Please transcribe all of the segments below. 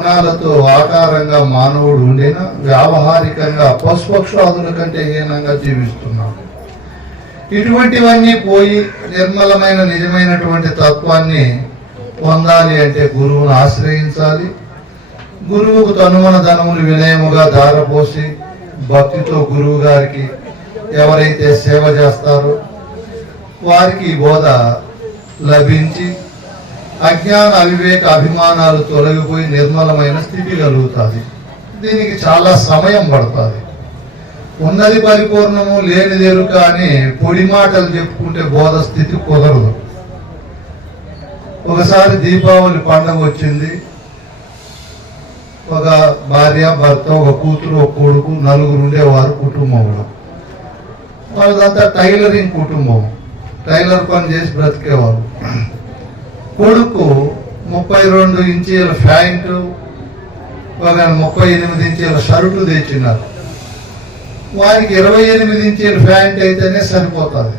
గుణాలతో ఆకారంగా మానవుడు ఉండిన వ్యావహారికంగా పశుపక్షాదుల కంటే హీనంగా జీవిస్తున్నాడు. ఇటువంటివన్నీ పోయి నిర్మలమైన నిజమైనటువంటి తత్వాన్ని పొందాలి అంటే గురువును ఆశ్రయించాలి. గురువుకు తనుమన ధనములు వినయముగా ధారపోసి భక్తితో గురువు గారికి ఎవరైతే సేవ చేస్తారో వారికి బోధ లభించి అజ్ఞాన అవివేక అభిమానాలు తొలగిపోయి నిర్మలమైన స్థితి కలుగుతుంది. దీనికి చాలా సమయం పడుతుంది. ఉన్నది పరిపూర్ణము లేనిదేరు కానీ పొడి మాటలు చెప్పుకుంటే బోధ స్థితి కుదరదు. ఒకసారి దీపావళి పండుగ వచ్చింది. ఒక భార్య, భర్త, ఒక కూతురు, ఒక కొడుకు, నలుగురు ఉండేవారు కుటుంబంలో. వాళ్ళదంతా టైలరింగ్ కుటుంబం, టైలర్ పని చేసి బ్రతికేవారు. కొడుకు 32 ఇంచీల ప్యాంటు, ఒక 38 ఇంచీల షర్టు తెచ్చినారు. వారికి 28 ఇంచీల ప్యాంట్ అయితేనే సరిపోతుంది.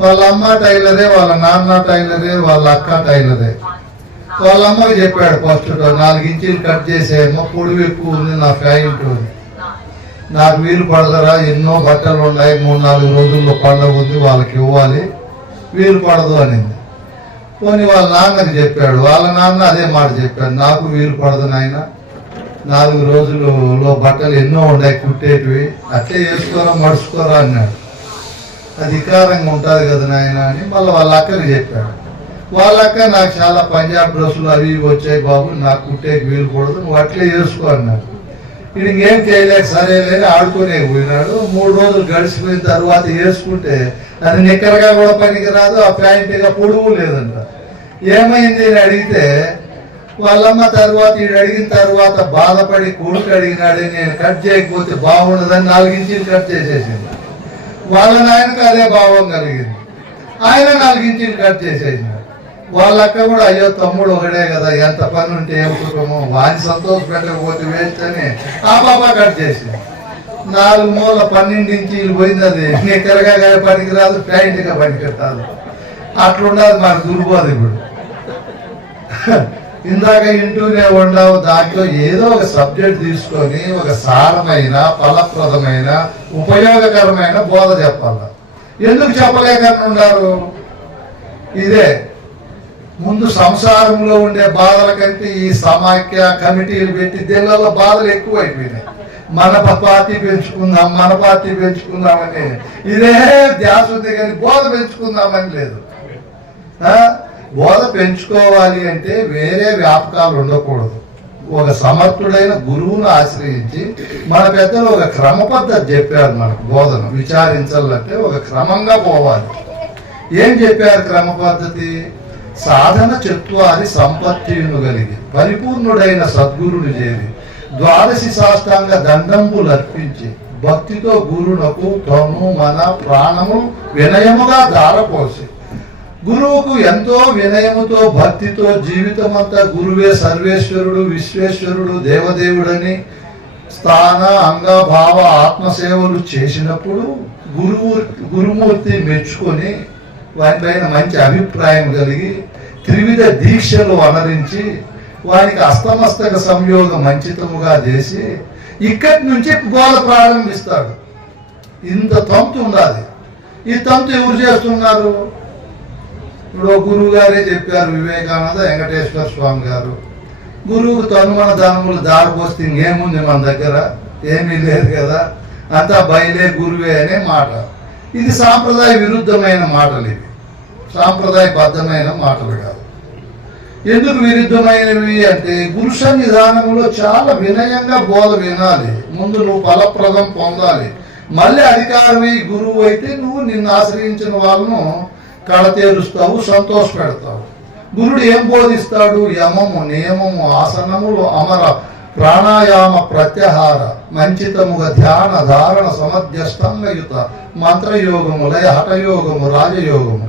వాళ్ళ అమ్మ టైలరే, వాళ్ళ నాన్న టైలరే, వాళ్ళ అక్క టైలరే. వాళ్ళ అమ్మకి చెప్పాడు ఫస్ట్ 4 ఇంచీలు కట్ చేసేయమ్మా, పొడుగు ఎక్కువ ఉంది నా ప్యాంటు, నాకు వీలు పడదరా, ఎన్నో బట్టలు ఉన్నాయి, 3-4 రోజుల్లో పండుగ ఉంది, వాళ్ళకి ఇవ్వాలి, వీలు పడదు అనింది. పోనీ వాళ్ళ నాన్నకి చెప్పాడు. వాళ్ళ నాన్న అదే మాట చెప్పాడు, నాకు వీలు పడదు నాయన, 4 రోజులలో బట్టలు ఎన్నో ఉన్నాయి కుట్టేటివి, అట్లే వేసుకోరా మడుచుకోరా అన్నాడు. అధికారంగా ఉంటుంది కదా నాయన అని మళ్ళీ వాళ్ళ అక్కకి చెప్పాడు. వాళ్ళ అక్క, నాకు చాలా పంజాబ్ డ్రెస్సులు అవి ఇవి వచ్చాయి బాబు, నాకు కుట్టేకి వీలు కూడదు, నువ్వు అట్లే వేసుకో అన్నాడు. ఇది ఇంకేం చేయలేక సరేలేని ఆడుకునే పోయినాడు. 3 రోజులు గడిచిపోయిన తర్వాత వేసుకుంటే అది నిక్కరగా కూడా పనికి రాదు, ఆ ప్యాంటుగా పొడుగు లేదంట. ఏమైంది అని అడిగితే వాళ్ళమ్మ తర్వాత వీడు అడిగిన తర్వాత బాధపడి కొడుకు అడిగినాడే, నేను కట్ చేయకపోతే బాగుండదని 4 ఇంచీలు కట్ చేసేసింది. వాళ్ళ నాయనకు అదే భావం కలిగింది, ఆయన 4 ఇంచీలు కట్ చేసేసినాడు. వాళ్ళ అక్క కూడా, అయ్యో తమ్ముడు ఒకడే కదా, ఎంత పని ఉంటే ఏం కుటుంబం, వాని సంతోష పెట్టకపోతే వేస్ట్ అని ఆ పాప కట్ చేసింది. 4 మూల 12 ఇంచీలు పోయింది. అది నిక్కరగా పనికిరాదు, ప్యాంటుగా పనికిరాదు. అట్లుండదు మన దుర్బోధ. ఇప్పుడు ఇందాక ఇంటూనే ఉండవు, దాంట్లో ఏదో ఒక సబ్జెక్ట్ తీసుకొని ఒక సారమైన, ఫలప్రదమైన, ఉపయోగకరమైన బోధ చెప్పాలి. ఎందుకు చెప్పలేకన్నా ఉన్నారు? ఇదే ముందు సంసారంలో ఉండే బాధల కంటే ఈ సమాఖ్య కమిటీలు పెట్టి దీనిలో బాధలు ఎక్కువ అయిపోయినాయి. మన పార్టీ పెంచుకుందాం, మన పార్టీ పెంచుకుందామని ఇదే ధ్యాస ఉంది, కానీ బోధ పెంచుకుందామని లేదు. బోధ పెంచుకోవాలి అంటే వేరే వ్యాపకాలు ఉండకూడదు. ఒక సమర్థుడైన గురువును ఆశ్రయించి, మన పెద్దలు ఒక క్రమ పద్ధతి చెప్పారు మనకు. బోధన విచారించాలంటే ఒక క్రమంగా పోవాలి. ఏం చెప్పారు క్రమ పద్ధతి? సాధన చత్వారి సంపత్తియును కలిగి పరిపూర్ణుడైన సద్గురుని చేరి 12 సాష్టాంగ దండంబులు అర్పించి భక్తితో గురునకు తను మన ప్రాణము వినయముగా ధారపోసి, గురువుకు ఎంతో వినయముతో భక్తితో జీవితమంతా గురువే సర్వేశ్వరుడు, విశ్వేశ్వరుడు, దేవదేవుడని స్థాన అంగ భావ ఆత్మసేవలు చేసినప్పుడు గురుమూర్తి మెచ్చుకొని వారిపైన మంచి అభిప్రాయం కలిగి త్రివిధ దీక్షలు అనరించి వారికి అస్తమస్తక సంయోగం మంచితముగా చేసి ఇక్కడి నుంచి బోధ ప్రారంభిస్తాడు. ఇంత తంతు ఉండాలి. ఈ తంతు ఎవరు చేస్తున్నారు? ఇప్పుడు గురువు గారే చెప్పారు, వివేకానంద వెంకటేశ్వర స్వామి గారు. గురువుకు తనుమన ధనములు దారిపోస్తే ఇంకేముంది మన దగ్గర? ఏమీ లేదు కదా, అంతా బయలే గురువే అనే మాట. ఇది సాంప్రదాయ విరుద్ధమైన మాటలు, ఇవి సాంప్రదాయబద్ధమైన మాటలు కాదు. ఎందుకు విరుద్ధమైనవి అంటే, గురు సన్నిధానంలో చాలా వినయంగా బోధ వినాలి. ముందు నువ్వు ఫలప్రదం పొందాలి. మళ్ళీ అధికారమే గురువు అయితే నువ్వు నిన్ను ఆశ్రయించిన వాళ్ళను కడతేరుస్తావు, సంతోష పెడతావు. గురుడు ఏం బోధిస్తాడు? యమము, నియమము, ఆసనములు, అమర ప్రాణాయామ, ప్రత్యాహార, మంచితముగా ధ్యాన ధారణ, సమధ్యష్టంగయుత మంత్రయోగము, లయ హఠయోగము, రాజయోగము,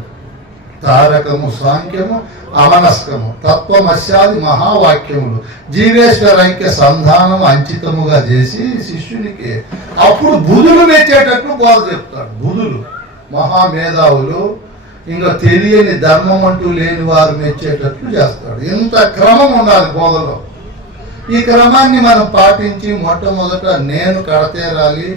తారకము, సాంఖ్యము, అమనస్కము, తత్వమస్యాది మహావాక్యములు, జీవేశ్వర ఐక్య సంధానం అంచితముగా చేసి శిష్యునికి అప్పుడు బుధులు మెచ్చేటట్లు బోధ చెప్తాడు. బుధులు మహామేధావులు, ఇంకా తెలియని ధర్మం అంటూ లేని వారు మెచ్చేటట్లు చేస్తాడు. ఇంత క్రమం ఉండాలి బోధలో. ఈ క్రమాన్ని మనం పాటించి మొట్టమొదట నేను కడతేరాలి,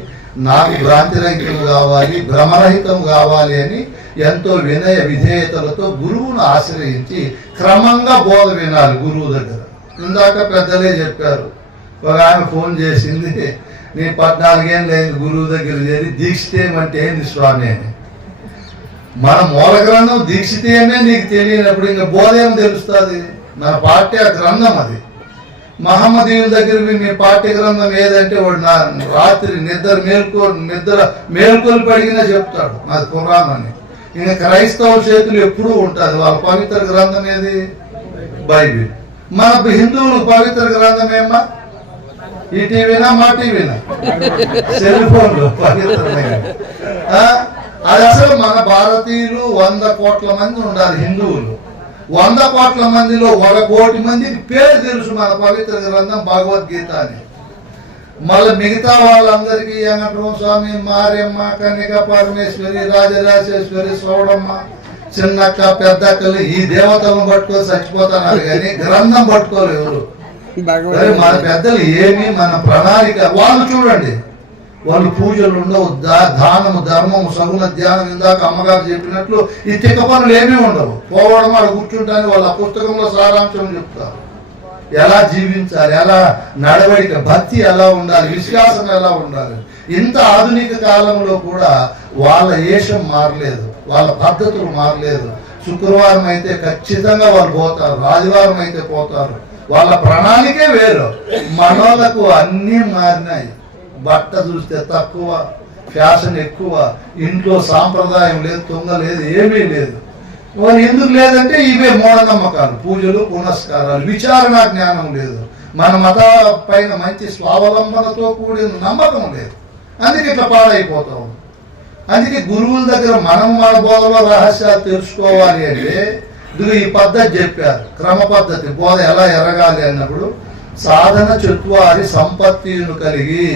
నాకు భ్రాంతిరహితం కావాలి, భ్రమరహితం కావాలి అని ఎంతో వినయ విధేయతలతో గురువును ఆశ్రయించి క్రమంగా బోధ వినాలి గురువు దగ్గర. ఇందాక పెద్దలే చెప్పారు, ఒక ఆమె ఫోన్ చేసింది, నేను 14 ఏళ్ళు అయింది గురువు దగ్గర చేరి, దీక్షితేమంటే ఏంది స్వామి అని. మన మూల గ్రంథం దీక్షితేనే నీకు తెలియనప్పుడు ఇంకా బోధ ఏం తెలుస్తుంది? మన పాఠ్య గ్రంథం అది. మహమ్మదీయుల దగ్గర మీ పాఠ్య గ్రంథం ఏదంటే వాడు నా రాత్రి నిద్ర మేల్కొల్పి అడిగినా చెప్తాడు నాది ఖురాన్ అని. ఇంకా క్రైస్తవ చేతులు ఎప్పుడూ ఉంటుంది, వాళ్ళ పవిత్ర గ్రంథం ఏది? బైబిల్. మన హిందువులు పవిత్ర గ్రంథం ఏమా? ఈ టీవీనా, మా టీవీనా, సెల్ ఫోన్లు పవిత్రమైన. అది అసలు మన భారతీయులు 100 కోట్ల మంది ఉండాలి హిందువులు. 100 కోట్ల మందిలో 1 కోటి మందికి పేరు తెలుసు మన పవిత్ర గ్రంథం భగవద్గీత అని. మళ్ళీ మిగతా వాళ్ళందరికీ వెంకటరమణ స్వామి, మారియమ్మ, కన్నిక పరమేశ్వరి, రాజరాజేశ్వరి, సౌడమ్మ, చిన్నక్క, పెద్దక్కలు ఈ దేవతలను పట్టుకొని చచ్చిపోతున్నారు కానీ గ్రంథం పట్టుకోలేరు. మన పెద్దలు ఏమి మన ప్రణాళిక వాళ్ళు చూడండి, వాళ్ళు పూజలు ఉండవు, దానము, ధర్మము, సగుణ ధ్యానం, ఇందాక అమ్మగారు చెప్పినట్లు ఈ తిక్క పనులు ఏమీ ఉండవు. పోవడం వాళ్ళు కూర్చుంటాను, వాళ్ళ పుస్తకంలో సారాంశం చెప్తారు. ఎలా జీవించాలి, ఎలా నడవడిక, భక్తి ఎలా ఉండాలి, విశ్వాసం ఎలా ఉండాలి. ఇంత ఆధునిక కాలంలో కూడా వాళ్ళ ఏషం మారలేదు, వాళ్ళ పద్ధతులు మారలేదు. శుక్రవారం అయితే ఖచ్చితంగా వాళ్ళు పోతారు, ఆదివారం అయితే పోతారు. వాళ్ళ ప్రణాళికే వేరు. మనోళ్ళకు అన్నీ మారినాయి. బట్ట చూస్తే తక్కువ, ఫ్యాషన్ ఎక్కువ, ఇంట్లో సాంప్రదాయం లేదు, తొంగ లేదు, ఏమీ లేదు. మరి ఎందుకు లేదంటే ఇవే మూఢనమ్మకాలు, పూజలు, పునస్కారాలు, విచారణ జ్ఞానం లేదు. మన మత పైన మంచి స్వావలంబనతో కూడిన నమ్మకం లేదు. అందుకే ఇట్లా పాడైపోతాం. అందుకే గురువుల దగ్గర మనం మన బోధలో రహస్యాలు తెలుసుకోవాలి అంటే ఈ పద్ధతి చెప్పారు, క్రమ పద్ధతి. బోధ ఎలా ఎరగాలి అన్నప్పుడు సాధన చత్వారి సంపత్తిని కలిగి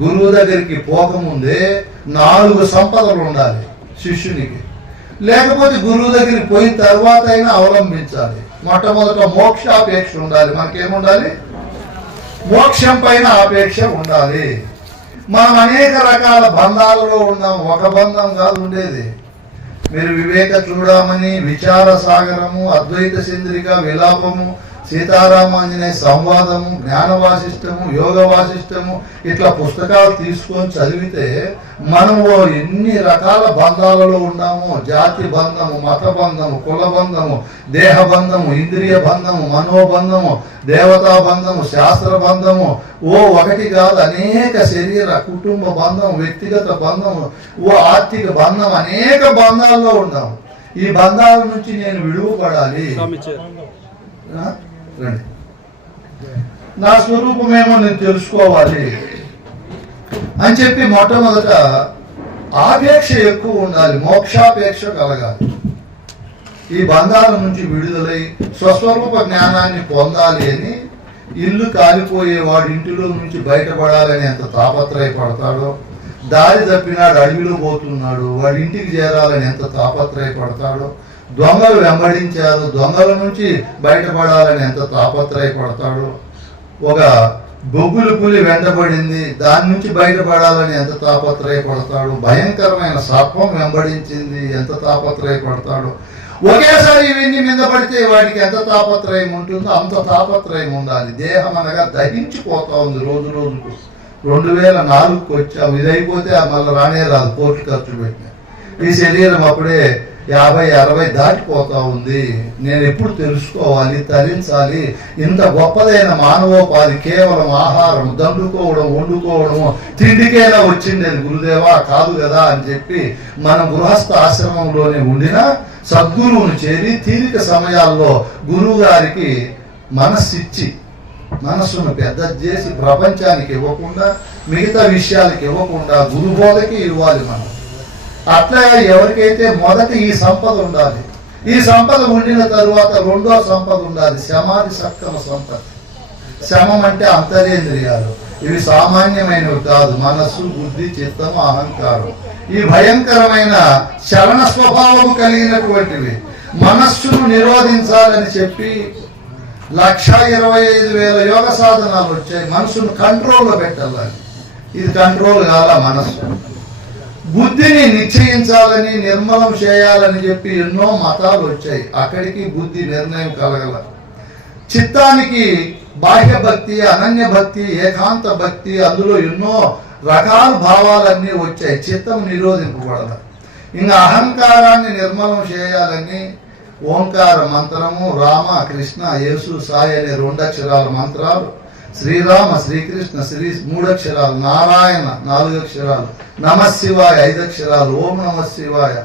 గురువు దగ్గరికి పోకముందే 4 సంపదలు ఉండాలి శిష్యునికి. లేకపోతే గురువు దగ్గరికి పోయిన తర్వాత అయినా అవలంబించాలి. మొట్టమొదట మోక్షాపేక్ష ఉండాలి. మనకేముండాలి? మోక్షం పైన ఆపేక్ష ఉండాలి. మనం అనేక రకాల బంధాలలో ఉన్నాం, ఒక బంధం కాదు ఉండేది. మీరు వివేక చూడమని, విచార సాగరము, అద్వైత చంద్రిక, విలాపము, సీతారామాంజనేయ సంవాదము, జ్ఞాన వాసిష్టము, యోగ వాసిష్టము, ఇట్లా పుస్తకాలు తీసుకొని చదివితే మనము ఎన్ని రకాల బంధాలలో ఉన్నామో, జాతి బంధము, మత బంధము, కుల బంధము, దేహ బంధము, ఇంద్రియ బంధము, మనోబంధము, దేవతా బంధము, శాస్త్ర బంధము, ఒకటి కాదు అనేక శరీర కుటుంబ బంధం, వ్యక్తిగత బంధము, ఆర్థిక బంధం, అనేక బంధాల్లో ఉన్నాము. ఈ బంధాల నుంచి నేను విడువపడాలి, నా స్వరూపమేమో నేను తెలుసుకోవాలి అని చెప్పి మొట్టమొదట ఆపేక్ష ఎక్కువ ఉండాలి, మోక్షాపేక్ష కలగాలి. ఈ బంధాల నుంచి విడుదలై స్వస్వరూప జ్ఞానాన్ని పొందాలి అని ఇల్లు కాలిపోయేవాడు ఇంటిలో నుంచి బయటపడాలని ఎంత తాపత్రయపడతాడో, దారి తప్పినాడు అడవిలో పోతున్నాడు వాడి ఇంటికి చేరాలని ఎంత తాపత్రయపడతాడో, దొంగలు వెంబడించారు దొంగల నుంచి బయటపడాలని ఎంత తాపత్రయపడతాడో, ఒక బొగ్గులు పులి వెంటబడింది దాని నుంచి బయటపడాలని ఎంత తాపత్రయపడతాడు, భయంకరమైన సర్పం వెంబడించింది ఎంత తాపత్రయపడతాడు. ఒకేసారి ఇవన్నీ మీద పడితే వాడికి ఎంత తాపత్రయం ఉంటుందో అంత తాపత్రయం ఉండాలి. దేహం అనగా దహించిపోతా ఉంది రోజు రోజుకు. 2004కు వచ్చాము, ఇది అయిపోతే మళ్ళీ రానే రాదు, కోట్లు ఖర్చు పెట్టిన ఈ శరీరం అప్పుడే 50-60 దాటిపోతా ఉంది. నేను ఎప్పుడు తెలుసుకోవాలి, తరించాలి. ఇంత గొప్పదైన మానవోపాధి కేవలం ఆహారం, దండుకోవడం, వండుకోవడము, తిండికైనా వచ్చింది అది గురుదేవా కాదు కదా అని చెప్పి మనం గృహస్థ ఆశ్రమంలోనే ఉండినా సద్గురువును చేరి తీరిక సమయాల్లో గురువు గారికి మనస్సిచ్చి మనస్సును పెద్ద చేసి ప్రపంచానికి ఇవ్వకుండా, మిగతా విషయాలకు ఇవ్వకుండా గురుబోధకి ఇవ్వాలి మనం. అట్లా ఎవరికైతే మొదట ఈ సంపద ఉండాలి, ఈ సంపద ఉండిన తరువాత రెండో సంపద ఉండాలి, శమాది సక్కమ సంపద. శమం అంటే అంతరేంద్రియాలు, ఇవి సామాన్యమైనవి కాదు. మనస్సు, బుద్ధి, చిత్తము, అహంకారం, ఈ భయంకరమైన చలన స్వభావము కలిగినటువంటివి. మనస్సును నిరోధించాలని చెప్పి 1,25,000 యోగ సాధనాలు వచ్చాయి. మనసును కంట్రోల్లో పెట్టాలని. ఇది కంట్రోల్ కాల మనసు. బుద్ధిని నిశ్చయించాలని, నిర్మలం చేయాలని చెప్పి ఎన్నో మతాలు వచ్చాయి. అక్కడికి బుద్ధి నిర్ణయం కలగల. చిత్తానికి బాహ్య భక్తి, అనన్య భక్తి, ఏకాంత భక్తి, అందులో ఎన్నో రకాల భావాలన్నీ వచ్చాయి. చిత్తం నిరోధింపబడాలి. ఇంకా అహంకారాన్ని నిర్మలం చేయాలని ఓంకార మంత్రము, రామ, కృష్ణ, యేసు, సాయి అనే 2 అక్షరాల మంత్రాలు, శ్రీరామ, శ్రీకృష్ణ, 3 అక్షరాలు, నారాయణ 4 అక్షరాలు, నమశివాయ 5 అక్షరాలు, ఓం నమ శివాయ,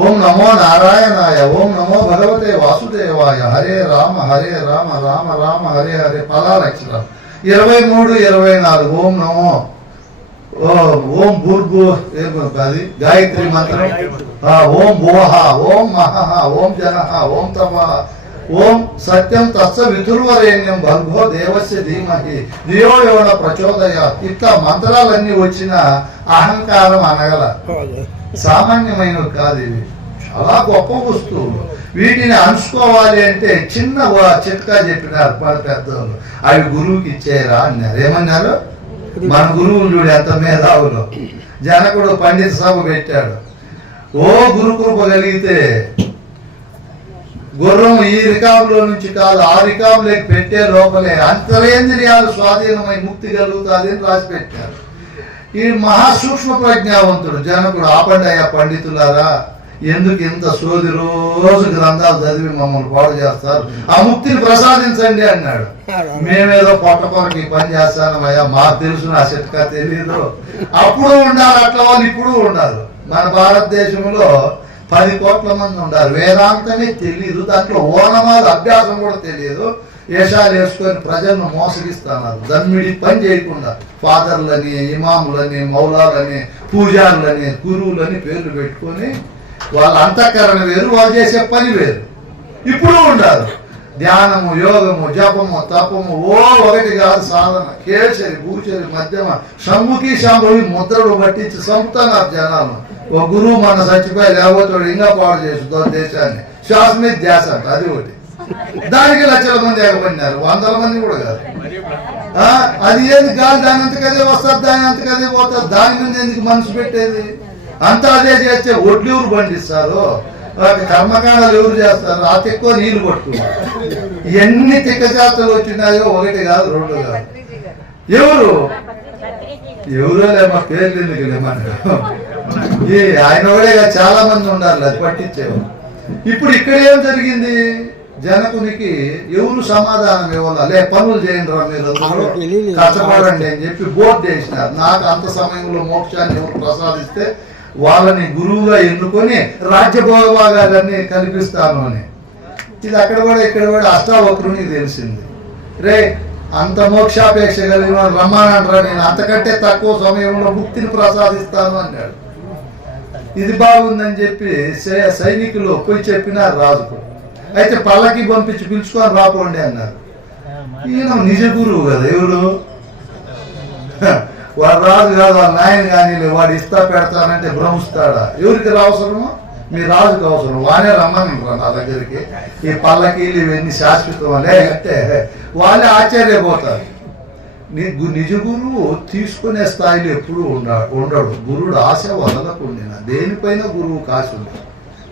ఓం నమో నారాయణాయ, ఓం నమో భగవతే వాసుదేవాయ, హరే రామ రామ రామ హరే హరే 16 అక్షరాలు, 23, 24 ఓం నమో, ఓం భూర్భు అది గాయత్రి మంత్రం, ఓం భోహ, ఓం మహః, ఓం జనః, ఓం తమః, ఓం సత్యం తస్స వితుర్వరేణ్యం భర్గో దేవస్య ధీమహి ధియో యో న ప్రచోదయాత్. ఇట్లా మంత్రాలన్నీ వచ్చిన అహంకారం అనగల. సామాన్యమైనవి కాదు ఇవి, చాలా గొప్ప వస్తువులు. వీటిని అనుకోవాలి అంటే చిన్న చిట్కా చెప్పినారు పెద్దవాళ్ళు. అవి గురువుకి ఇచ్చేయరా అన్నారు. ఏమన్నారు? మన గురువులు చూడు ఎంత మేధావులు. జనకుడు పండిత సభ పెట్టాడు. ఓ గురుకృప కలిగితే గుర్రం ఈ రికాబులో నుంచి కాదు, ఆ రికాబులోకి పెట్టే లోపలే అంతరేంద్రియాలు స్వాధీనమై ముక్తి కలుగుతుంది అని రాసి పెట్టారు. ఈ మహాసూక్ష్మ ప్రజ్ఞావంతుడు జనకుడు. ఆపండి అయ్యా పండితులారా, ఎందుకు ఇంత సోది రోజు గ్రంథాలు చదివి మమ్మల్ని పాడు చేస్తారు, ఆ ముక్తిని ప్రసాదించండి అన్నాడు. మేమేదో పొట్ట కొరకు ఈ పని చేస్తానమయ్యా, మాకు తెలుసు, నా చిట్కా తెలీదు. అప్పుడు ఉండాలి అట్లా వాళ్ళు, ఇప్పుడు ఉన్నారు. మన భారతదేశంలో 10 కోట్ల మంది ఉన్నారు. వేదాంతమే తెలియదు, దాంట్లో ఓనమాల అభ్యాసం కూడా తెలియదు. వేషాలు వేసుకొని ప్రజలను మోసగిస్తున్నారు. దమ్మిడి పని చేయకుండా ఫాదర్లని, ఇమాములని, మౌలాలని, పూజారులని, గురువులని పేర్లు పెట్టుకొని వాళ్ళ అంతఃకరణ వేరు, వాళ్ళు చేసే పని వేరు. ఇప్పుడు ఉండారు. ధ్యానము, యోగము, జపము, తపము, ఒకటి కాదు సాధన. కేసరి, భూచరి, మధ్యమ, షమ్ముఖి, శాంభవి ముద్రలు పట్టించి చంపుతున్నారు జనాలను. ఒక గురువు మన చచ్చిపోయి లేకపోతే ఇంకా పాడు చేస్తుందో దేశాన్ని. శ్వాస మీద ధ్యాస అంట, అది ఒకటి. దానికి లక్షల మంది ఎగబడినారు, 100 మంది కూడా కాదు. అది ఏది కాదు, దాని అంతకదే వస్తుంది, దాని అంతకదే పోతుంది. దాని మీద ఎందుకు మనసు పెట్టేది? అంతా అదే చేస్తే ఒడ్లు ఎవరు పండిస్తారు, కర్మకాండాలు ఎవరు చేస్తారు, అతి ఎక్కువ నీళ్లు పట్టుకున్నారు. ఎన్ని తిక్కజాతలు వచ్చినాయో, 1 కాదు 2 కాదు. ఎవరో లేమా పేర్లు ఎందుకు లేమన్నారు. ఈ ఆయన కూడా చాలా మంది ఉండాలి, అది పట్టించేవారు. ఇప్పుడు ఇక్కడ ఏం జరిగింది? జనకునికి ఎవరు సమాధానం ఇవ్వాలి? లే పనులు చేయండి రా, మీరు కష్టపడండి అని చెప్పి బోర్డు వేసినారు. నాకు అంత సమయంలో మోక్షాన్ని ఎవరు ప్రసాదిస్తే వాళ్ళని గురువుగా ఎన్నుకొని రాజ్యభోగాలన్నీ కల్పిస్తాను అని. ఇది అక్కడ కూడా ఇక్కడ కూడా అష్టావక్రునికి తెలిసింది. రే అంత మోక్షాపేక్ష కలిగిన రమ్మానంటరా, నేను అంతకంటే తక్కువ సమయంలో ముక్తిని ప్రసాదిస్తాను అన్నాడు. ఇది బాగుందని చెప్పి సైనికులు పోయి చెప్పినారు రాజుకు. అయితే పల్లకి పంపించి పిలుచుకొని రాపోండి అన్నారు. ఈయన నిజ గురువు కదా, ఎవరు వాడు రాజు కాదు, వాళ్ళ నాయన కానీ వాడు ఇస్తా పెడతానంటే భ్రమిస్తాడా? ఎవరికి అవసరమో మీ రాజుకు అవసరం, వానే రమ్మని నా దగ్గరికి. ఈ పల్లకీలు ఇవన్నీ శాశ్వతం అంటే వాళ్ళే ఆశ్చర్యపోతారు. నిజ గురువు తీసుకునే స్థాయిలో ఎప్పుడు ఉండడు. గురుడు ఆశ వదలకుండా దేనిపైన గురువు కాశ ఉంది.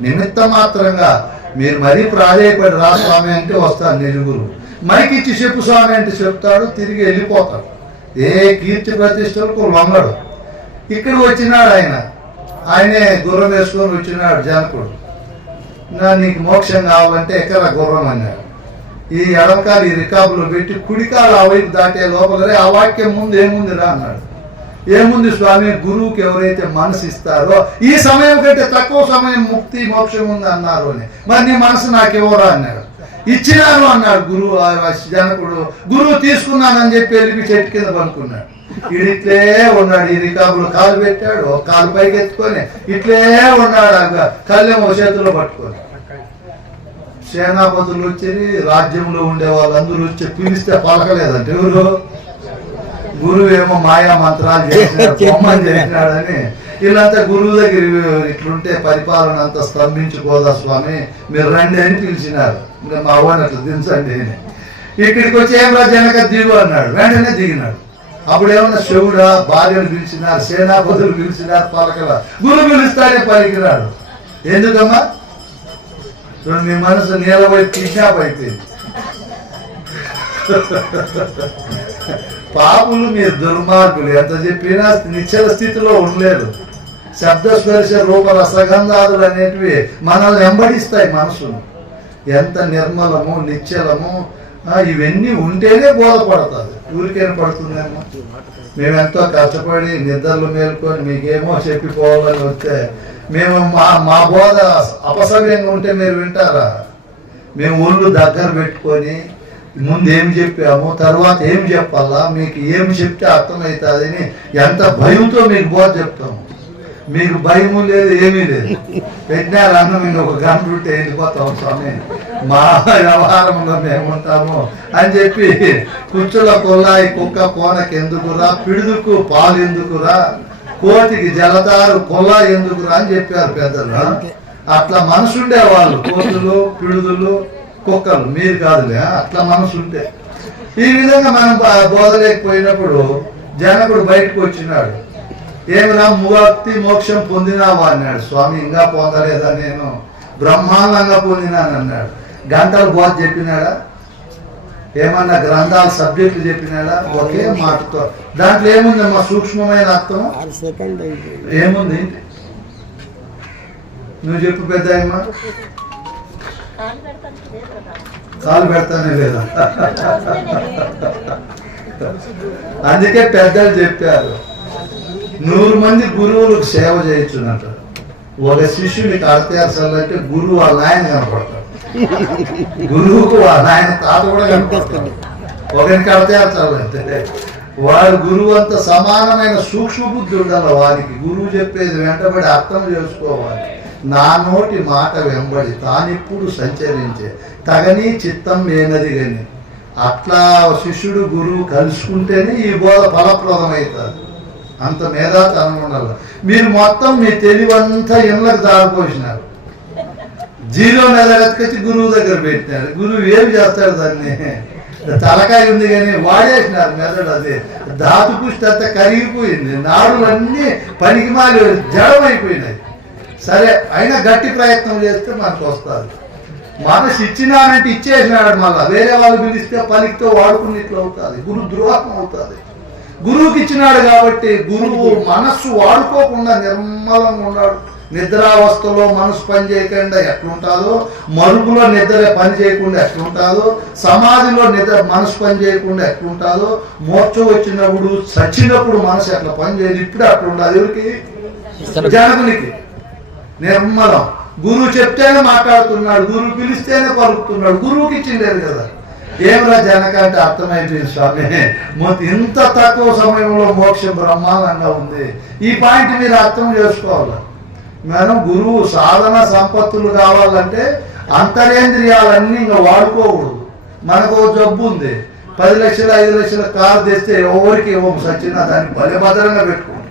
నిమిత్త మాత్రంగా మీరు మరీ ప్రాధేయపడి రా స్వామి అంటే వస్తాడు నిజ గురువు. మైకి ఇచ్చి చెప్పు స్వామి అంటే చెప్తాడు, తిరిగి వెళ్ళిపోతాడు. ఏ కీర్తి ప్రతిష్టలకు లొంగడు. ఇక్కడ వచ్చినాడు ఆయనే గుర్రం వేసుకొని వచ్చినాడు జనకుడు. నీకు మోక్షం కావాలంటే ఎక్కడ గుర్రం అన్నాడు. ఈ ఎడమకాలు ఈ రికాబులో పెట్టి కుడికాలు ఆ వైపు దాటే లోపలరే ఆ వాక్యం ముందు ఏముందిరా అన్నాడు. ఏముంది స్వామి, గురువుకి ఎవరైతే మనసు ఇస్తారో ఈ సమయం కంటే తక్కువ సమయం ముక్తి మోక్షం ఉంది అన్నారు అని. మరి నీ మనసు నాకు ఇవ్వరా అన్నాడు. ఇచ్చినాను అన్నాడు గురువు. జనకుడు గురువు తీసుకున్నానని చెప్పి వెళ్ళి చెట్టు కింద పనుకున్నాడు. ఇట్లే ఉన్నాడు. ఈ రికాబులు కాలు పెట్టాడు, ఒక కాలు పైకి ఎత్తుకొని ఇట్లే ఉన్నాడు. కళ్ళేమో చేతిలో పట్టుకొని. సేనాపతులు వచ్చి రాజ్యంలో ఉండే వాళ్ళందరూ వచ్చి పిలిస్తే పలకలేదంటే ఎవరు? గురువు ఏమో మాయా మంత్రాలు చేసినాడని వీళ్ళంతా గురువు దగ్గర ఇట్లుంటే పరిపాలన అంతా స్తంభించుకోదా స్వామి, మీరు రండి అని పిలిచినారు. మా అవ్వని అట్లా దించండి అని. ఇక్కడికి వచ్చి ఏం రా జనక దిగు అన్నాడు. వెంటనే దిగినాడు. అప్పుడు ఏమన్నా శివుడా, భార్యను పిలిచినారు, సేనాపతులు పిలిచినారు, పలకల గురు పిలుస్తానే పలికినాడు. ఎందుకమ్మా? మీ మనసు నీలబోయి కిడ్నాప్ అయిపోయింది. పాపులు మీరు దుర్మార్గులు, ఎంత చెప్పినా నిశ్చల స్థితిలో ఉండలేరు. శబ్దస్పర్శ రూప రసగంధాదులు అనేటివి మనల్ని వెంబడిస్తాయి మనసును. ఎంత నిర్మలము నిశ్చలము ఇవన్నీ ఉంటేనే బోధపడుతుంది. ఊరికేనా పడుతుందేమో? మేమెంతో కష్టపడి నిద్రలు మేల్కొని మీకేమో చెప్పిపోవాలని వస్తే మేము మా బోధ అపసవ్యంగా ఉంటే మీరు వింటారా? మేము ఒళ్ళు దగ్గర పెట్టుకొని ముందు ఏం చెప్పాము, తర్వాత ఏం చెప్పాలా, మీకు ఏం చెప్తే అర్థమవుతుంది అని ఎంత భయంతో మీకు బోధ చెప్తాము. మీకు భయము లేదు, ఏమీ లేదు. పెట్టినారు అన్నం ఇంకొక గంట ఉంటే వెళ్ళిపోతాం స్వామి, మా వ్యవహారంలో మేముంటాము అని చెప్పి కుచ్చుల కొల్లాయి కుక్క కోనకి ఎందుకురా, పిడుదుకు పాలు ఎందుకురా, కోతికి జలతారు కొల్లా ఎందుకురా అని చెప్పారు పెద్దలు. అట్లా మనసు ఉండేవాళ్ళు కోతులు, పిడుదులు, కుక్కలు. మీరు కాదులే, అట్లా మనసు ఉంటే. ఈ విధంగా మనం బోధలేకపోయినప్పుడు జనకుడు బయటకు వచ్చినాడు. ఏమిరా ముక్తి మోక్షం పొందినావా అన్నాడు. స్వామి ఇంకా పొందలేదా, నేను బ్రహ్మాండంగా పొందినాను అన్నాడు. గంటలు బోధ చెప్పినాడా? ఏమన్నా గ్రంథాల సబ్జెక్టులు చెప్పినాడా? ఒకే మాటతో. దాంట్లో ఏముంది మా సూక్ష్మమైన అర్థం ఏముంది? నువ్వు చెప్పు పెద్ద ఏమా. కాలు పెడతానే లేదా? అందుకే పెద్దలు చెప్పారు 100 మంది గురువులకు సేవ చేయొచ్చున్నట్టు. ఒక శిష్యుడికి అడతేర్చాలంటే గురువు వాళ్ళ ఆయన కనపడతాడు, గురువుకు వాళ్ళ ఆయన తాత కూడా కనపడతాడు. ఒకరికి అడతేర్చాలంటే వాడు గురువు అంత సమానమైన సూక్ష్మ బుద్ధి ఉండాలి వారికి. గురువు చెప్పేది వెంటబడి అర్థం చేసుకోవాలి. నా నోటి మాట వెంబడి తానిప్పుడు సంచరించే తగని చిత్తం మేనది గని. అట్లా శిష్యుడు గురువు కలుసుకుంటేనే ఈ బోధ ఫలప్రదమవుతుంది. అంత మేధాతనం ఉండాలి. మీరు మొత్తం మీ తెలివంతా ఇళ్ళకి దారిపోసినారు. జీరో నెలకొచ్చి గురువు దగ్గర పెట్టినారు. గురువు ఏమి చేస్తాడు? దాన్ని తలకాయ ఉంది కానీ వాడేసినారు మెదడు. అది ధాతు పుష్టి అంతా కరిగిపోయింది, నాడులన్నీ పనికి మాలి జడమైపోయినాయి. సరే, అయినా గట్టి ప్రయత్నం చేస్తే మనకు వస్తుంది. మనసు ఇచ్చినానంటే ఇచ్చేసినాడు. మళ్ళా వేరే వాళ్ళు పిలిస్తే పలికితో వాడుకున్నట్లు అవుతుంది. గురు ద్రోహం అవుతుంది. గురువుకి ఇచ్చినాడు కాబట్టి గురువు మనస్సు వాడుకోకుండా నిర్మలంగా ఉన్నాడు. నిద్రావస్థలో మనసు పని చేయకుండా ఎట్లుంటుందో, మరుగులో నిద్ర పని చేయకుండా ఎట్లుంటుందో, సమాధిలో నిద్ర మనసు పని చేయకుండా ఎట్లుంటుందో, మోక్షం వచ్చినప్పుడు చచ్చినప్పుడు మనసు ఎట్లా పని చేయదు, ఇప్పుడు అట్లుండదు. ఎవరికి? జనకునికి. నిర్మలం. గురువు చెప్తేనే మాట్లాడుతున్నాడు, గురువు పిలిస్తేనే పలుకుతున్నాడు. గురువుకి ఇచ్చిండేది కదా. ఏమరా జనక అంటే అర్థమైపోయింది స్వామి, ఇంత తక్కువ సమయంలో మోక్షం బ్రహ్మాండంగా ఉంది. ఈ పాయింట్ మీరు అర్థం చేసుకోవాలి. మనం గురువు సాధన సంపత్తులు కావాలంటే అంతరేంద్రియాలన్నీ ఇంకా వాడుకోకూడదు. మనకు జబ్బు ఉంది, 10 లక్షలు 5 లక్షల కారు తెస్తే ఎవరికి ఇవ్వము, సచ్చినా దాన్ని భద్రంగా పెట్టుకోండి.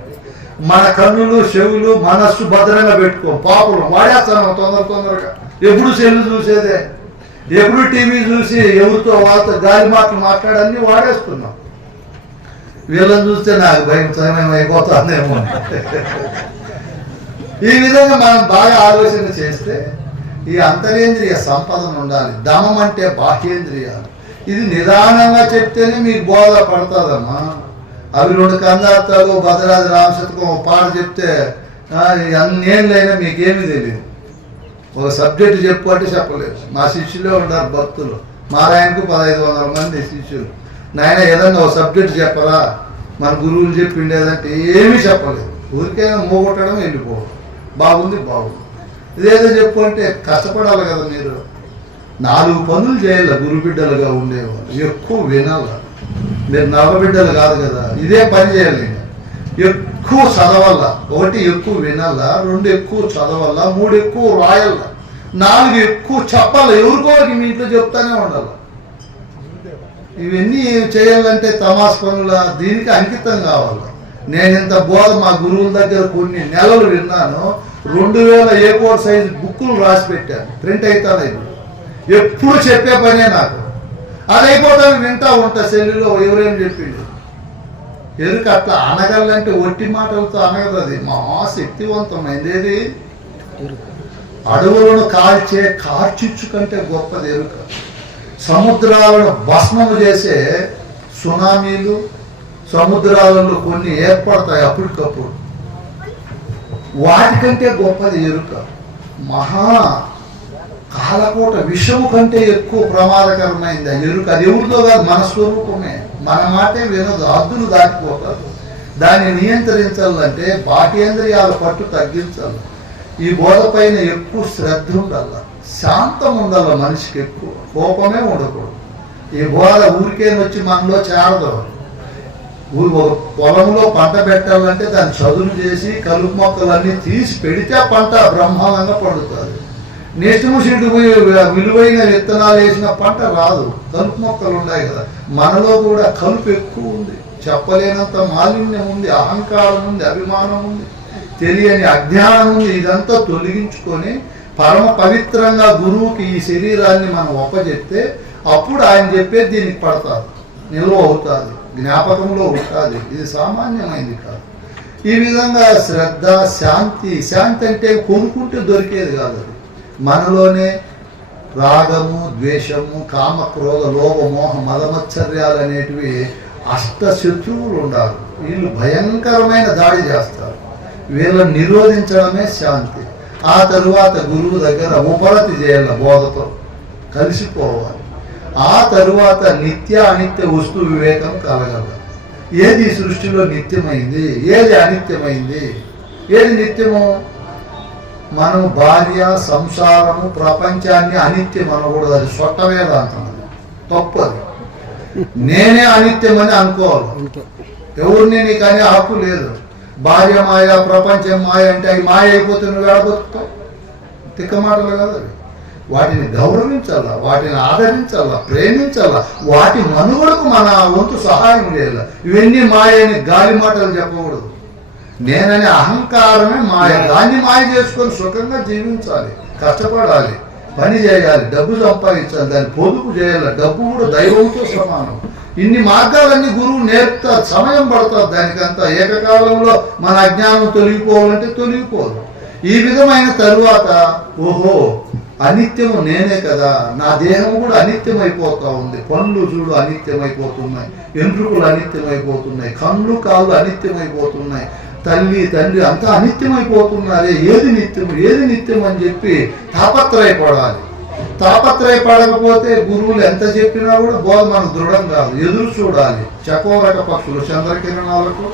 మన కన్నులు చెవులు మనస్సు భద్రంగా పెట్టుకో. పాపులు వాడేస్తాను తొందరగా. ఎప్పుడు సెల్లు చూసేదే, ఎప్పుడు టీవీ చూసి ఎవరితో వాళ్ళతో గాలి మాటలు మాట్లాడన్నీ వాడేస్తున్నాం. వీళ్ళని చూస్తే నాకు భయం సమయం అయిపోతుందేమో. ఈ విధంగా మనం బాగా ఆలోచన చేస్తే ఈ అంతరేంద్రియ సంపదన ఉండాలి. దమం అంటే బాహ్యేంద్రియాలు. ఇది నిదానంగా చెప్తేనే మీకు బోధ పడుతుందమ్మా. అవి 2 కందార్థాలు భద్రాది రామశతకం పాట చెప్తే అన్నేళ్ళైనా మీకేమీ తెలియదు. ఒక సబ్జెక్టు చెప్పుకుంటే చెప్పలేదు. మా శిష్యులే ఉన్నారు భక్తులు. మారాయణకు 1500 మంది శిష్యులు. నాయన ఏదన్నా ఒక సబ్జెక్టు చెప్పరా, మన గురువులు చెప్పిండేదంటే ఏమీ చెప్పలేదు. ఊరికే మూగొట్టడం వెళ్ళిపోవడం. బాగుంది. ఇదేదో చెప్పుకుంటే కష్టపడాలి కదా. మీరు 4 పనులు చేయాలి గురుబిడ్డలుగా ఉండేవాళ్ళు. ఎక్కువ వినాల. మీరు నవబిడ్డలు కాదు కదా, ఇదే పని చేయాలి. ఎక్కువ చదవాల. 1 ఎక్కువ వినాల, 2 ఎక్కువ చదవాల, 3 ఎక్కువ రాయాల, 4 ఎక్కువ చెప్పాలి. ఎవరికోరికి మీ ఇంట్లో చెప్తానే ఉండాలి. ఇవన్నీ చేయాలంటే తమాస్ పనుల దీనికి అంకితం కావాలి. నేను ఇంత బోధ మా గురువుల దగ్గర కొన్ని నెలలు విన్నాను. 2000 A4 సైజు బుక్కులు రాసి పెట్టాను, ప్రింట్ అవుతాను. ఎప్పుడు చెప్పే పనే నాకు. అది అయిపోతాను వింటా ఉంటా సెల్లులో ఎవరేం చెప్పిండు. ఎరుక అట్లా అనగలంటే ఒట్టి మాటలతో అనగదు, అది మహాశక్తివంతమైంది. ఏది అడవులను కాల్చే కార్చిచ్చు కంటే గొప్పది ఎరుక. సముద్రాలను భస్మము చేసే సునామీలు, సముద్రాలలో కొన్ని ఏర్పడతాయి అప్పటికప్పుడు, వాటికంటే గొప్పది ఎరుక. మహా కాలకోట విషము కంటే ఎక్కువ ప్రమాదకరమైంది ఆ ఎరుక. అది ఎవరితో కాదు, మన స్వరూపమే. మన మాటే వినదు, హద్దులు దాటిపోతారు. దాన్ని నియంత్రించాలంటే బాహ్యేంద్రియాల పట్టు తగ్గించాలి. ఈ బోధ పైన ఎక్కువ శ్రద్ధ ఉండాల, శాంతం ఉండాల. మనిషికి ఎక్కువ కోపమే ఉండకూడదు. ఈ బోధ ఊరికేనొచ్చి మనలో చేరదు. పొలంలో పంట పెట్టాలంటే దాన్ని చదును చేసి కలుపు మొక్కలన్నీ తీసి పెడితే ఆ పంట బ్రహ్మాండంగా పండుతుంది. నెక్స్ట్ విలువైన విత్తనాలు వేసిన పంట రాదు, కలుపు మొక్కలు ఉన్నాయి కదా. మనలో కూడా కలుపు ఎక్కువ ఉంది, చెప్పలేనంత మాలిన్యం ఉంది, అహంకారం ఉంది, అభిమానం ఉంది, తెలియని అజ్ఞానం ఉంది. ఇదంతా తొలగించుకొని పరమ పవిత్రంగా గురువుకి ఈ శరీరాన్ని మనం ఒప్పచెప్తే అప్పుడు ఆయన చెప్పేది దీనికి పడతారు, నిల్వ అవుతుంది, జ్ఞాపకంలో ఉంటుంది. ఇది సామాన్యమైంది కాదు. ఈ విధంగా శ్రద్ధ, శాంతి. శాంతి అంటే కొనుక్కుంటే దొరికేది కాదు, అది మనలోనే. రాగము, ద్వేషము, కామ, క్రోధ, లోభ, మోహ, మదమత్సర్యాలు అనేటివి అష్ట శత్రువులు ఉండాలి. వీళ్ళు భయంకరమైన దాడి చేస్తారు. వీళ్ళని నిరోధించడమే శాంతి. ఆ తరువాత గురువు దగ్గర ఉపరతి చేయాలి, బోధతో కలిసిపోవాలి. ఆ తరువాత నిత్య అనిత్య వస్తు వివేకం కలగాలి. ఏది సృష్టిలో నిత్యమైంది, ఏది అనిత్యమైంది, ఏది నిత్యము? మనం భార్య, సంసారము, ప్రపంచాన్ని అనిత్యం అనకూడదు. అది సొట్ట వేదాంతం, అది తప్పది. నేనే అనిత్యమని అనుకోవాలి. ఎవరిని నీకు అనే హక్కు లేదు. భార్య మాయ, ప్రపంచం మాయ అంటే అవి మాయ అయిపోతే నువ్వు ఏడబతుకుతావు? తిక్క మాటలు కదా అవి. వాటిని గౌరవించాలా, వాటిని ఆదరించాలా, ప్రేమించాలా, వాటి మనుగడకు మన వంతు సహాయం చేయాలి. ఇవన్నీ మాయని గాలి మాటలు చెప్పకూడదు. నేననే అహంకారమే మాయ. దాన్ని మాయ చేసుకొని సుఖంగా జీవించాలి, కష్టపడాలి, పని చేయాలి, డబ్బు సంపాదించాలి, దాన్ని పొదుపు చేయాలి. డబ్బు కూడా దైవంతో సమానం. ఇన్ని మార్గాలన్నీ గురువు నేర్పుతారు, సమయం పడతారు దానికంతా. ఏకకాలంలో మన అజ్ఞానం తొలగిపోవాలంటే తొలగిపోదు. ఈ విధమైన తరువాత ఓహో అనిత్యము నేనే కదా, నా దేహం కూడా అనిత్యమైపోతా ఉంది. పనులు చూడు అనిత్యమైపోతున్నాయి, ఎంట్రుకలు అనిత్యమైపోతున్నాయి, కళ్ళు కాళ్ళు అనిత్యమైపోతున్నాయి, తల్లి తండ్రి అంతా అనిత్యమైపోతున్నారే. ఏది నిత్యము, ఏది నిత్యం అని చెప్పి తాపత్రయపడాలి. తాపత్రయపడకపోతే గురువులు ఎంత చెప్పినా కూడా బోధ మనకు దృఢం కాదు. ఎదురు చూడాలి. చకోరక పక్షులు చంద్రకిరణాలకు,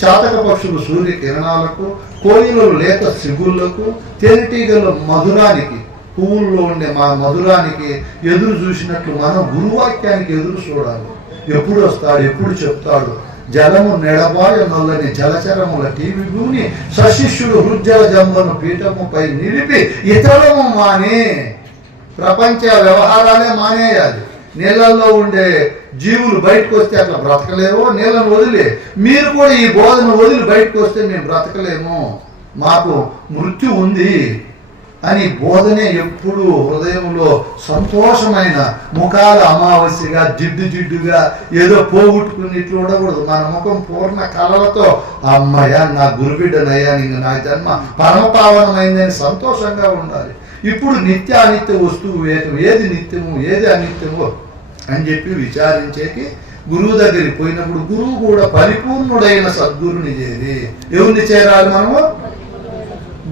చాతక పక్షులు సూర్యకిరణాలకు, కోయిలలు లేత సిగుళ్లకు, తేనెటీగలు మధురానికి, పువ్వుల్లో ఉండే మా మధురానికి ఎదురు చూసినట్లు మనం గురువాక్యానికి ఎదురు చూడాలి. ఎప్పుడు వస్తాడు, ఎప్పుడు చెప్తాడు. జలము నెడబాయ నల్లని జలచరముల టీవి భూని సశిష్యుడు హృజ్జల జంబను పీఠముపై నిలిపి ఇతరము మానే. ప్రపంచ వ్యవహారాలే మానేయాలి. నీళ్ళల్లో ఉండే జీవులు బయటకు వస్తే అట్లా బ్రతకలేవో, నీళ్ళను వదిలే. మీరు కూడా ఈ బోధన వదిలి బయటకు వస్తే మేము బ్రతకలేము, మాకు మృత్యు ఉంది అని బోధనే ఎప్పుడు హృదయంలో సంతోషమైన ముఖాల అమావాస్యగా, జిడ్డుగా ఏదో పోగొట్టుకుని ఇట్లు ఉండకూడదు. మన ముఖం పూర్ణ కళలతో అమ్మయ్య నా గురుబిడ్డనయ్యా, ఇంక నా జన్మ పరమపావనమైందని సంతోషంగా ఉండాలి. ఇప్పుడు నిత్య అనిత్య వస్తువు వివేకం, ఏది నిత్యము ఏది అనిత్యము అని చెప్పి విచారించేకి గురువు దగ్గరికి పోయినప్పుడు గురువు కూడా పరిపూర్ణుడైన సద్గురుని చేరి. ఎవరిని చేరాలి మనము?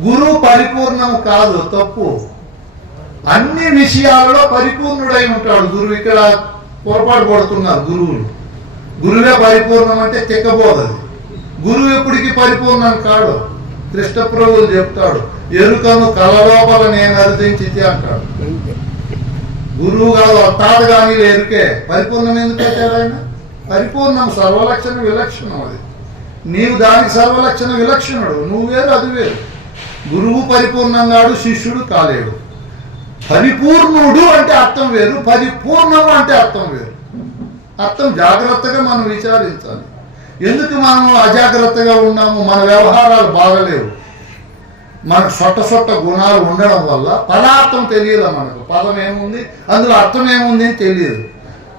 గురువు పరిపూర్ణము కాదు, తప్పు. అన్ని విషయాలలో పరిపూర్ణుడై ఉంటాడు గురువు. ఇక్కడ పొరపాటు పడుతున్నారు గురువులు. గురువే పరిపూర్ణం అంటే తిక్కబోదది. గురువు ఎప్పటికీ పరిపూర్ణం కాడు. కృష్ణప్రభువులు చెప్తాడు, ఎరుకను కలలోపల నేను అర్థించితే అంటాడు. గురువు కాదు, తాత కానీ ఎరుకే. పరిపూర్ణం ఎందుకు పెట్టాడు ఆయన? పరిపూర్ణం సర్వలక్షణ విలక్షణం. అది నీవు దానికి సర్వలక్షణ విలక్షణుడు, నువ్వు వేరు అది వేరు. గురువు పరిపూర్ణంగాడు, శిష్యుడు కాలేడు. పరిపూర్ణుడు అంటే అర్థం వేరు, పరిపూర్ణము అంటే అర్థం వేరు. అర్థం జాగ్రత్తగా మనం విచారించాలి. ఎందుకు మనం అజాగ్రత్తగా ఉన్నాము? మన వ్యవహారాలు బాగలేవు, మనకు సొట్ట గుణాలు ఉండడం వల్ల పదార్థం తెలియదు మనకు. పదం ఏముంది, అందులో అర్థం ఏముంది అని తెలియదు.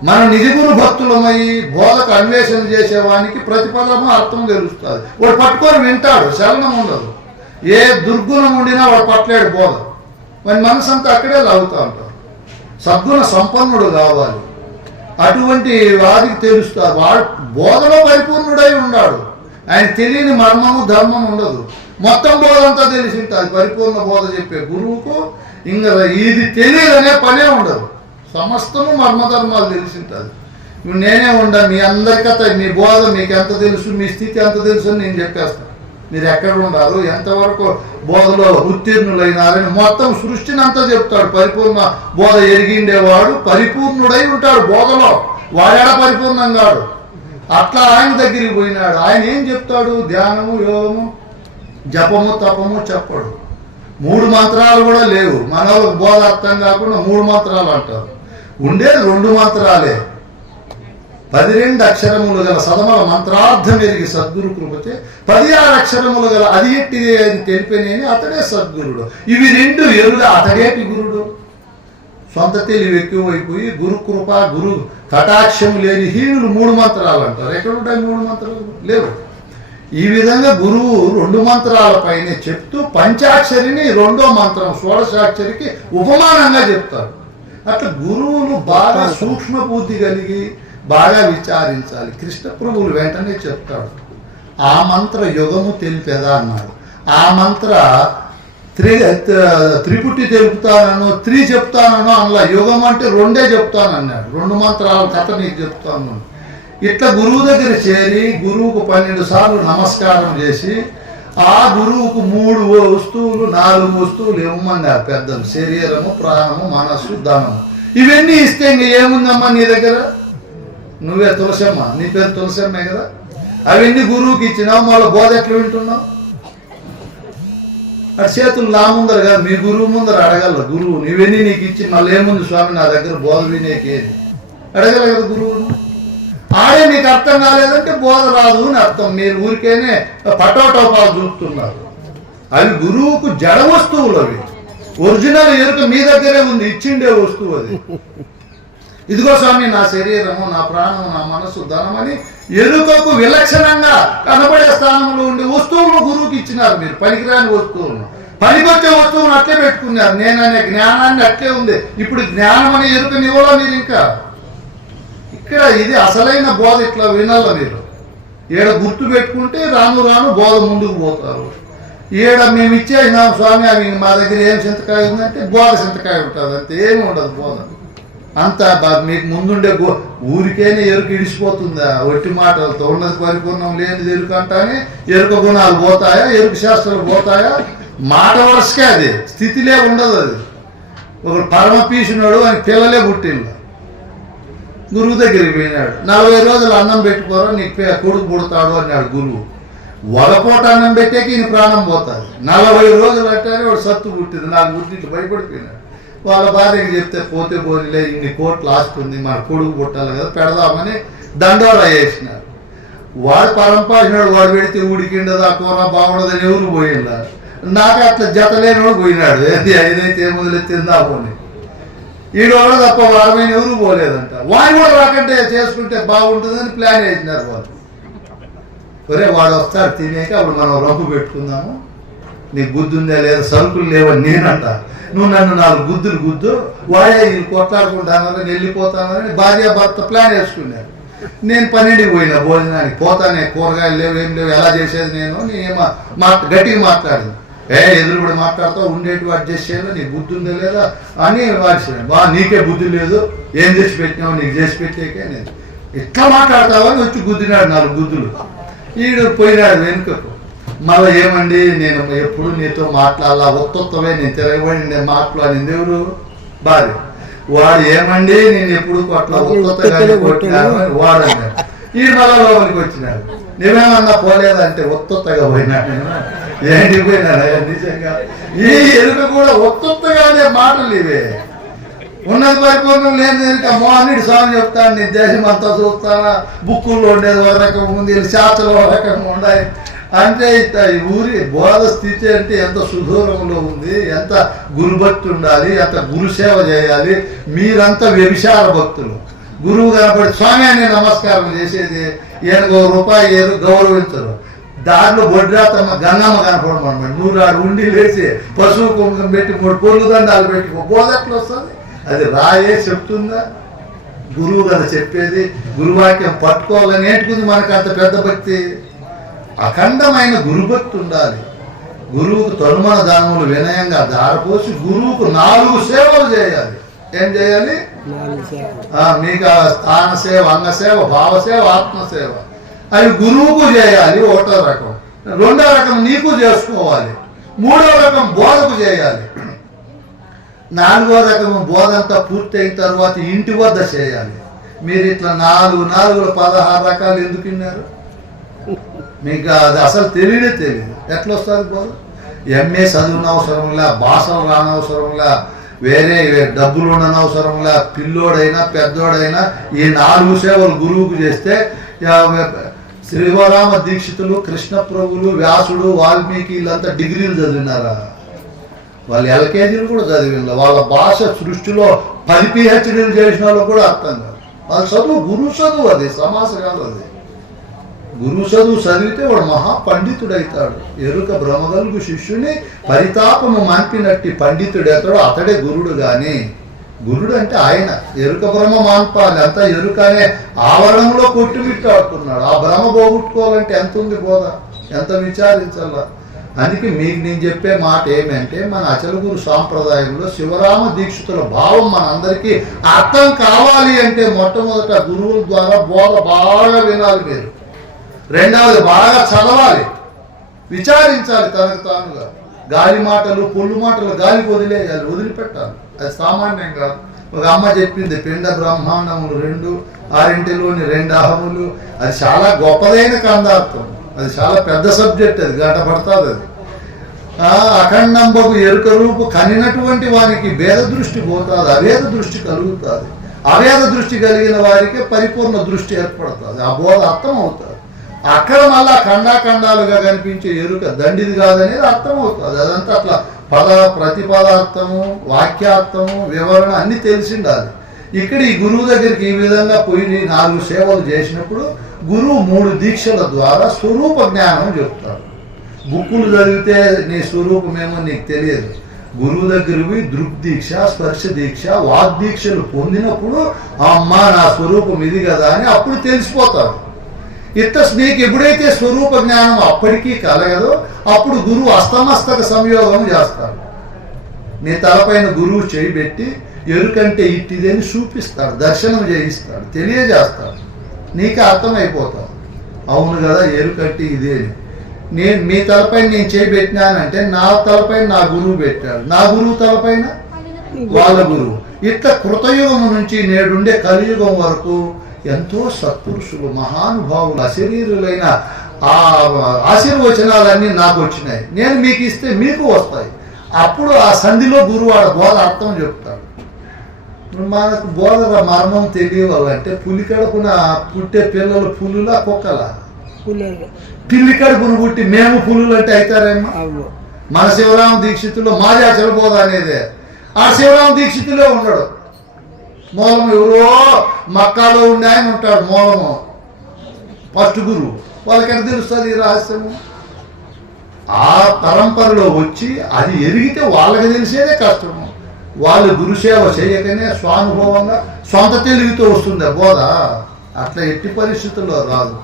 మన నిజగురు భక్తులమై బోధకు అన్వేషణ చేసేవానికి ప్రతిఫలము అర్థం తెలుస్తుంది. వాడు పట్టుకొని వింటాడు, శరణం ఉండదు. ఏ దుర్గుణం ఉండినా వాడు పట్టలేడు బోధ. మరి మనసు అంతా అక్కడే లాగుతూ ఉంటారు. సద్గుణ సంపన్నుడు కావాలి. అటువంటి వారికి తెలుస్తారు. వాడు బోధలో పరిపూర్ణుడై ఉన్నాడు. ఆయన తెలియని మర్మము ధర్మం ఉండదు. మొత్తం బోధ అంతా తెలిసి ఉంటుంది. పరిపూర్ణ బోధ చెప్పే గురువుకు ఇంకా ఇది తెలియదనే పనే ఉండదు. సమస్తము మర్మధర్మాలు తెలిసి ఉంటుంది. నేనే ఉండ మీ అందరికీ మీ బోధ మీకు ఎంత తెలుసు, మీ స్థితి ఎంత తెలుసు అని నేను చెప్పేస్తాను. మీరు ఎక్కడ ఉండారు, ఎంతవరకు బోధలో ఉత్తీర్ణులైనారని మొత్తం సృష్టిని అంతా చెప్తాడు. పరిపూర్ణ బోధ ఎరిగిండేవాడు పరిపూర్ణుడై ఉంటాడు బోధలో. వాడేడ పరిపూర్ణం కాడు. అట్లా ఆయన దగ్గరికి పోయినాడు. ఆయన ఏం చెప్తాడు? ధ్యానము, యోగము, జపము, తపము చెప్పడు. 3 మంత్రాలు కూడా లేవు. మన వాళ్ళకి బోధ అర్థం కాకుండా 3 మంత్రాలు అంటారు. ఉండేది 2 మంత్రాలే. 12 అక్షరములు గల సదమల మంత్రార్థం ఎరిగి సద్గురు కృపతే 16 అక్షరములు గల అది ఎట్టిది అని తెలిపినేని అతడే సద్గురుడు. ఇవి 2 ఎరుగా అతడేటి గురుడు. సొంత తెలివి ఎక్కువైపోయి గురు కృప, గురు కటాక్షం లేని హీనులు 3 మంత్రాలు అంటారు. ఎక్కడుంటాయి 3 మంత్రాలు? లేవు. ఈ విధంగా గురువు 2 మంత్రాల పైన చెప్తూ పంచాక్షరిని 2వ మంత్రం షోడశాక్షరికి ఉపమానంగా చెప్తారు. అట్లా గురువులు బాగా సూక్ష్మ బుద్ధి కలిగి బాగా విచారించాలి. కృష్ణ ప్రభువులు వెంటనే చెప్తాడు. ఆ మంత్ర యుగము తెలిపేదా అన్నాడు. ఆ మంత్ర త్రిపుటి తెలుపుతానో 3 చెప్తానో అందులో యుగం అంటే 2 చెప్తానన్నాడు. 2 మంత్రాల కథ నీకు చెప్తాను. ఇట్లా గురువు దగ్గర చేరి గురువుకు 12 సార్లు నమస్కారం చేసి ఆ గురువుకు 3 వస్తువులు 4 వస్తువులు ఇవ్వమన్నారు పెద్దలు. శరీరము, ప్రాణము, మనస్సు, ధనము. ఇవన్నీ ఇస్తే ఇంక ఏముందమ్మా నీ దగ్గర? నువ్వే తులసమ్మ, నీ పేరు తులసమ్మే కదా. అవన్నీ గురువుకి ఇచ్చినావు, మళ్ళీ బోధ ఎట్లా వింటున్నావు? అటు చేతులు నా ముందర కాదు, మీ గురువు ముందర అడగల. గురువు ఇవన్నీ నీకు ఇచ్చి మళ్ళీ ఏముంది స్వామి నా దగ్గర బోధ వినేకేది అడగల కదా గురువును. ఆడే మీకు అర్థం కాలేదంటే బోధ రాదు అని అర్థం. మీరు ఊరికేనే పటోటోపాలు చూస్తున్నారు. అవి గురువుకు జడ వస్తువులు. అవి ఒరిజినల్ ఎరుక మీ దగ్గరే ఉంది, ఇచ్చిండే వస్తువు అది. ఇదిగో స్వామి నా శరీరము, నా ప్రాణము, నా మనస్సు, ధనం అని ఎరుకకు విలక్షణంగా కనబడే స్థానంలో ఉండే వస్తువులు గురువుకి ఇచ్చినారు. మీరు పనికిరాని వస్తువులను, పనికొచ్చే వస్తువులను అట్లే పెట్టుకున్నారు. నేననే జ్ఞానాన్ని అట్లే ఉంది. ఇప్పుడు జ్ఞానం అనే ఎరుకనివ్వాలా మీరు? ఇంకా ఇక్కడ ఇది అసలైన బోధ. ఇట్లా వినాల మీరు. ఈడ గుర్తు పెట్టుకుంటే రాను రాను బోధ ముందుకు పోతారు. ఈడ మేము ఇచ్చేసినాం స్వామి అవి మా దగ్గర ఏం చింతకాయ ఉందంటే బోధ చింతకాయ ఉంటుంది. అంతే, ఏమి ఉండదు బోధ. అంతా మీకు ముందుండే ఊరికేనే ఎరుక ఇడిచిపోతుందా? ఒట్టి మాటలతో ఉన్నది పరిపూర్ణం లేనిది ఎరుక అంటానే ఎరుక గుణాలు పోతాయా? ఎరుక శాస్త్రాలు పోతాయా? మాట వరుసకే అది స్థితిలే ఉండదు. అది ఒకడు పరమ పీసినాడు అని పిల్లలే పుట్టిండు. గురువు దగ్గరికి పోయినాడు. 40 రోజులు అన్నం పెట్టుకోరా నీకు కొడుకు పుడతాడు అన్నాడు గురువు. వలపోట అన్నం పెట్టేకి ఈయన ప్రాణం పోతుంది. 40 రోజులు అంటేనే వాడు సత్తు పుట్టింది. నాకు పుట్టింటి భయపడిపోయినాడు. వాళ్ళ భార్యకి చెప్తే పోతే పోనీలే, ఇన్ని కోట్లు ఆస్తుంది, మన కొడుకు పుట్టాలి కదా పెడదామని దండోరా వేసినారు. వాడు పరంపాసినాడు. వాడు పెడితే ఉడికిండదా కూర బాగుండదని ఎవరు పోయిందా? నాకు అట్లా జతలేని వాడు పోయినాడు. ఏదైతే ఏముందులే తిందా పోనీ. ఈడోడు తప్ప వారమైన ఎవరు పోలేదంట. వాడు కూడా రాకంటే చేసుకుంటే బాగుంటుందని ప్లాన్ వేసినారు వాళ్ళు. ఒరే వాడు వస్తాడు తినేక అప్పుడు మనం రంపు పెట్టుకుందాము, నీకు బుద్ధి ఉందా లేదా, సరుకులు లేవని నేనంట. నువ్వు నన్ను 4 గుద్దులు గుద్దు, వాడే వీళ్ళు కొట్లాడుకుంటానని వెళ్ళిపోతానని భార్య భర్త ప్లాన్ వేసుకున్నారు. నేను 12కి పోయినా భోజనానికి. పోతానే, కూరగాయలు లేవు, ఏం లేవు, ఎలా చేసేది నేను నేనేమో గట్టిగా మాట్లాడింది. ఎదురు కూడా మాట్లాడతావు, ఉండేటివి అడ్జస్ట్ చేయాలి, నీకు బుద్ధి ఉందా లేదా అని వాడిసాను. నీకే బుద్ధి లేదు, ఏం చేసి పెట్టినావు, నీకు చేసి పెట్టేకే నేను ఇట్లా మాట్లాడతావని వచ్చి గుద్దినాడు 4 గుద్దులు. ఈడు పోయినాడు వెనుకకు. మళ్ళీ ఏమండి నేను ఎప్పుడు నీతో మాట్లాడాలా, ఒత్తొత్తమే నేను తిరగబడి నేను మాట్లాడింది ఎవరు? భార్య. వాడు ఏమండి నేను ఎప్పుడు అట్లా ఒత్తొత్తగానే కొట్టినాను అని వాడు అన్నాడు. ఈ మళ్ళా లోపలికి వచ్చినాడు. నువ్వేమన్నా పోలేదంటే ఒత్తొత్తగా పోయినాడు. నేను ఏంటి పోయినాడు నిజంగా. ఈ ఎరుక కూడా ఒత్తొత్తగానే మాటలు ఇవే. ఉన్నది పరిపూర్ణం లేని మోహన్నుడి స్వామి చెప్తాను, నీ దేశం అంతా చూస్తానా, బుక్కుల్లో ఉండేది ఒక రకం ఉంది, శాస్త్రాలు ఒక రకంగా ఉన్నాయి. అంటే ఈ ఊరి బోధ స్థితి అంటే ఎంత సుదూరంలో ఉంది, ఎంత గురుభక్తి ఉండాలి, ఎంత గురుసేవ చేయాలి. మీరంతా వ్యభిచార భక్తులు. గురువు కనబడి స్వామి అని నమస్కారం చేసేది, ఈయనకు రూపాయి ఏరు గౌరవించరు. దారిలో బొడ్రాతమ్మ గంగమ్మ కనపడమన్నమాట. నువ్వు ఆడు ఉండి లేచి పశువు కుంకుమ పెట్టి 3 పూలు దండాలు పెట్టి బోధ ఎట్లా వస్తుంది? అది రాయే చెప్తుందా? గురువు కదా చెప్పేది. గురువాక్యం పట్టుకోవాలని ఏంటుకుంది మనకు అంత పెద్ద భక్తి? అఖండమైన గురుభక్తి ఉండాలి. గురువుకు తరుమణ దానములు వినయంగా దారపోసి గురువుకు 4 సేవలు చేయాలి. ఏం చేయాలి? మీకు స్థాన సేవ, అంగ సేవ, భావసేవ, ఆత్మసేవ. అవి గురువుకు చేయాలి. 1వ రకం. 2వ రకం నీకు చేసుకోవాలి. 3వ రకం బోధకు చేయాలి. 4వ రకం బోధ అంతా పూర్తయిన తర్వాత ఇంటి వద్ద చేయాలి. మీరు ఇట్లా 4 16 రకాలు ఎందుకు విన్నారు? మీకు అది అసలు తెలియదు. ఎట్లా వస్తుంది బోధ? ఎంఏ చదువున అవసరంలా, భాషలు రానవసరంలా, వేరే డబ్బులు ఉండనవసరంలా, పిల్లోడైనా పెద్దోడైనా ఈ 4 సేవలు గురువుకు చేస్తే శ్రీరామ దీక్షితులు, కృష్ణప్రభులు, వ్యాసుడు, వాల్మీకి వీళ్ళంతా డిగ్రీలు చదివినారా? వాళ్ళు ఎల్కేజీలు కూడా చదివిన వాళ్ళ భాష సృష్టిలో 10 PhDలు చేసిన వాళ్ళు కూడా అర్థం కాదు. వాళ్ళ చదువు గురువు చదువు, అది సమాస కాదు. అది గురువు చదువు చదివితే వాడు మహాపండితుడైతాడు. ఎరుక భ్రమగలుగు శిష్యుని పరితాపము మాన్పినట్టి పండితుడైతాడు, అతడే గురుడు. గాని గురుడు అంటే ఆయన. ఎరుక భ్రమ మాన్పాలి, అంతా ఎరుక అనే ఆవరణంలో కొట్టుమిట్టాడుతున్నాడు. ఆ భ్రమ పోగొట్టుకోవాలంటే ఎంత ఉంది బోధ, ఎంత విచారించాల. అందుకే మీకు నేను చెప్పే మాట ఏమంటే, మన అచల గురు సాంప్రదాయంలో శివరామ దీక్షితుల భావం మనందరికీ అర్థం కావాలి అంటే మొట్టమొదట గురువుల ద్వారా బోధ బాగా వినాలి మీరు. 2వది బాగా చదవాలి, విచారించాలి తనకు తానుగా. గాలి మాటలు, పొల్లు మాటలు గాలికి వదిలేయాలి, వదిలిపెట్టాలి. అది సామాన్యం కాదు. ఒక అమ్మ చెప్పింది, పిండ బ్రహ్మాండములు 2, 6లోని 2 అహములు. అది చాలా గొప్పదైన కందార్థం. అది చాలా పెద్ద సబ్జెక్ట్. అది గంట పడుతుంది. అది అఖండంబకు ఎరుక రూపు కనినటువంటి వారికి భేద దృష్టి పోతుంది, అభేద దృష్టి కలుగుతుంది. అభేద దృష్టి కలిగిన వారికి పరిపూర్ణ దృష్టి ఏర్పడుతుంది. ఆ బోధ అర్థం అవుతుంది. అక్కడ మళ్ళా ఖండాఖండాలుగా కనిపించే ఎరుక దండిది కాదనేది అర్థమవుతుంది. అదంతా అట్లా ప్రతి పదార్థము, వాక్యార్థము, వివరణ అన్ని తెలిసిండాలి. ఇక్కడ ఈ గురువు దగ్గరికి ఈ విధంగా పోయి 4 సేవలు చేసినప్పుడు గురువు 3 దీక్షల ద్వారా స్వరూప జ్ఞానం చెప్తాడు. బుక్కులు చదివితే నీ స్వరూపమేమో నీకు తెలియదు. గురువు దగ్గరికి దృగ్దీక్ష, స్పర్శ దీక్ష, వాగ్దీక్షలు పొందినప్పుడు అమ్మా నా స్వరూపం ఇది కదా అని అప్పుడు తెలిసిపోతాడు. నీకు ఎప్పుడైతే స్వరూప జ్ఞానం అప్పటికీ కలగదో అప్పుడు గురువు అస్తమస్తక సంయోగం చేస్తాడు. నీ తలపైన గురువు చేయబెట్టి ఎరుకంటే ఇట్టిదని చూపిస్తాడు, దర్శనం చేయిస్తాడు, తెలియజేస్తాడు. నీకు అర్థమైపోతావు, అవును కదా ఎరుకంటే ఇదే. మీ తలపైన నేను చేయబెట్టినానంటే నా తలపైన నా గురువు పెట్టాడు, నా గురువు తలపైన వాళ్ళ గురువు. ఇట్లా కృతయుగం నుంచి నేడుండే కలియుగం వరకు ఎంతో సత్పురుషులు, మహానుభావులు, అశరీరులైన ఆ ఆశీర్వచనాలన్నీ నాకు వచ్చినాయి. నేను మీకు ఇస్తే మీకు వస్తాయి. అప్పుడు ఆ సంధిలో గురువు ఆడ బోధ అర్థం చెప్తాడు. మనకు బోధ మర్మం తెలియాలంటే పులి కడుపున పుట్టే పిల్లలు పులులా కుక్కలా? పిల్లి కడుపును పుట్టి మేము పులులు అంటే అవుతారేమో. మన శివరామ దీక్షితుల్లో మాది అచల బోధ అనేదే. ఆ శివరామ దీక్షితులే ఉన్నాడు. మూలము ఎవరో మక్కాలో ఉండే ఆయన ఉంటాడు, మూలము ఫస్ట్ గురువు. వాళ్ళకి తెలుస్తుంది ఈ రహస్యము. ఆ పరంపరలో వచ్చి అది ఎరిగితే వాళ్ళకి తెలిసేదే కష్టము. వాళ్ళు గురుసేవ చేయకనే స్వానుభవంగా సొంత తెలివితో వస్తుంది బోధ. అట్లా ఎట్టి పరిస్థితుల్లో రాదు.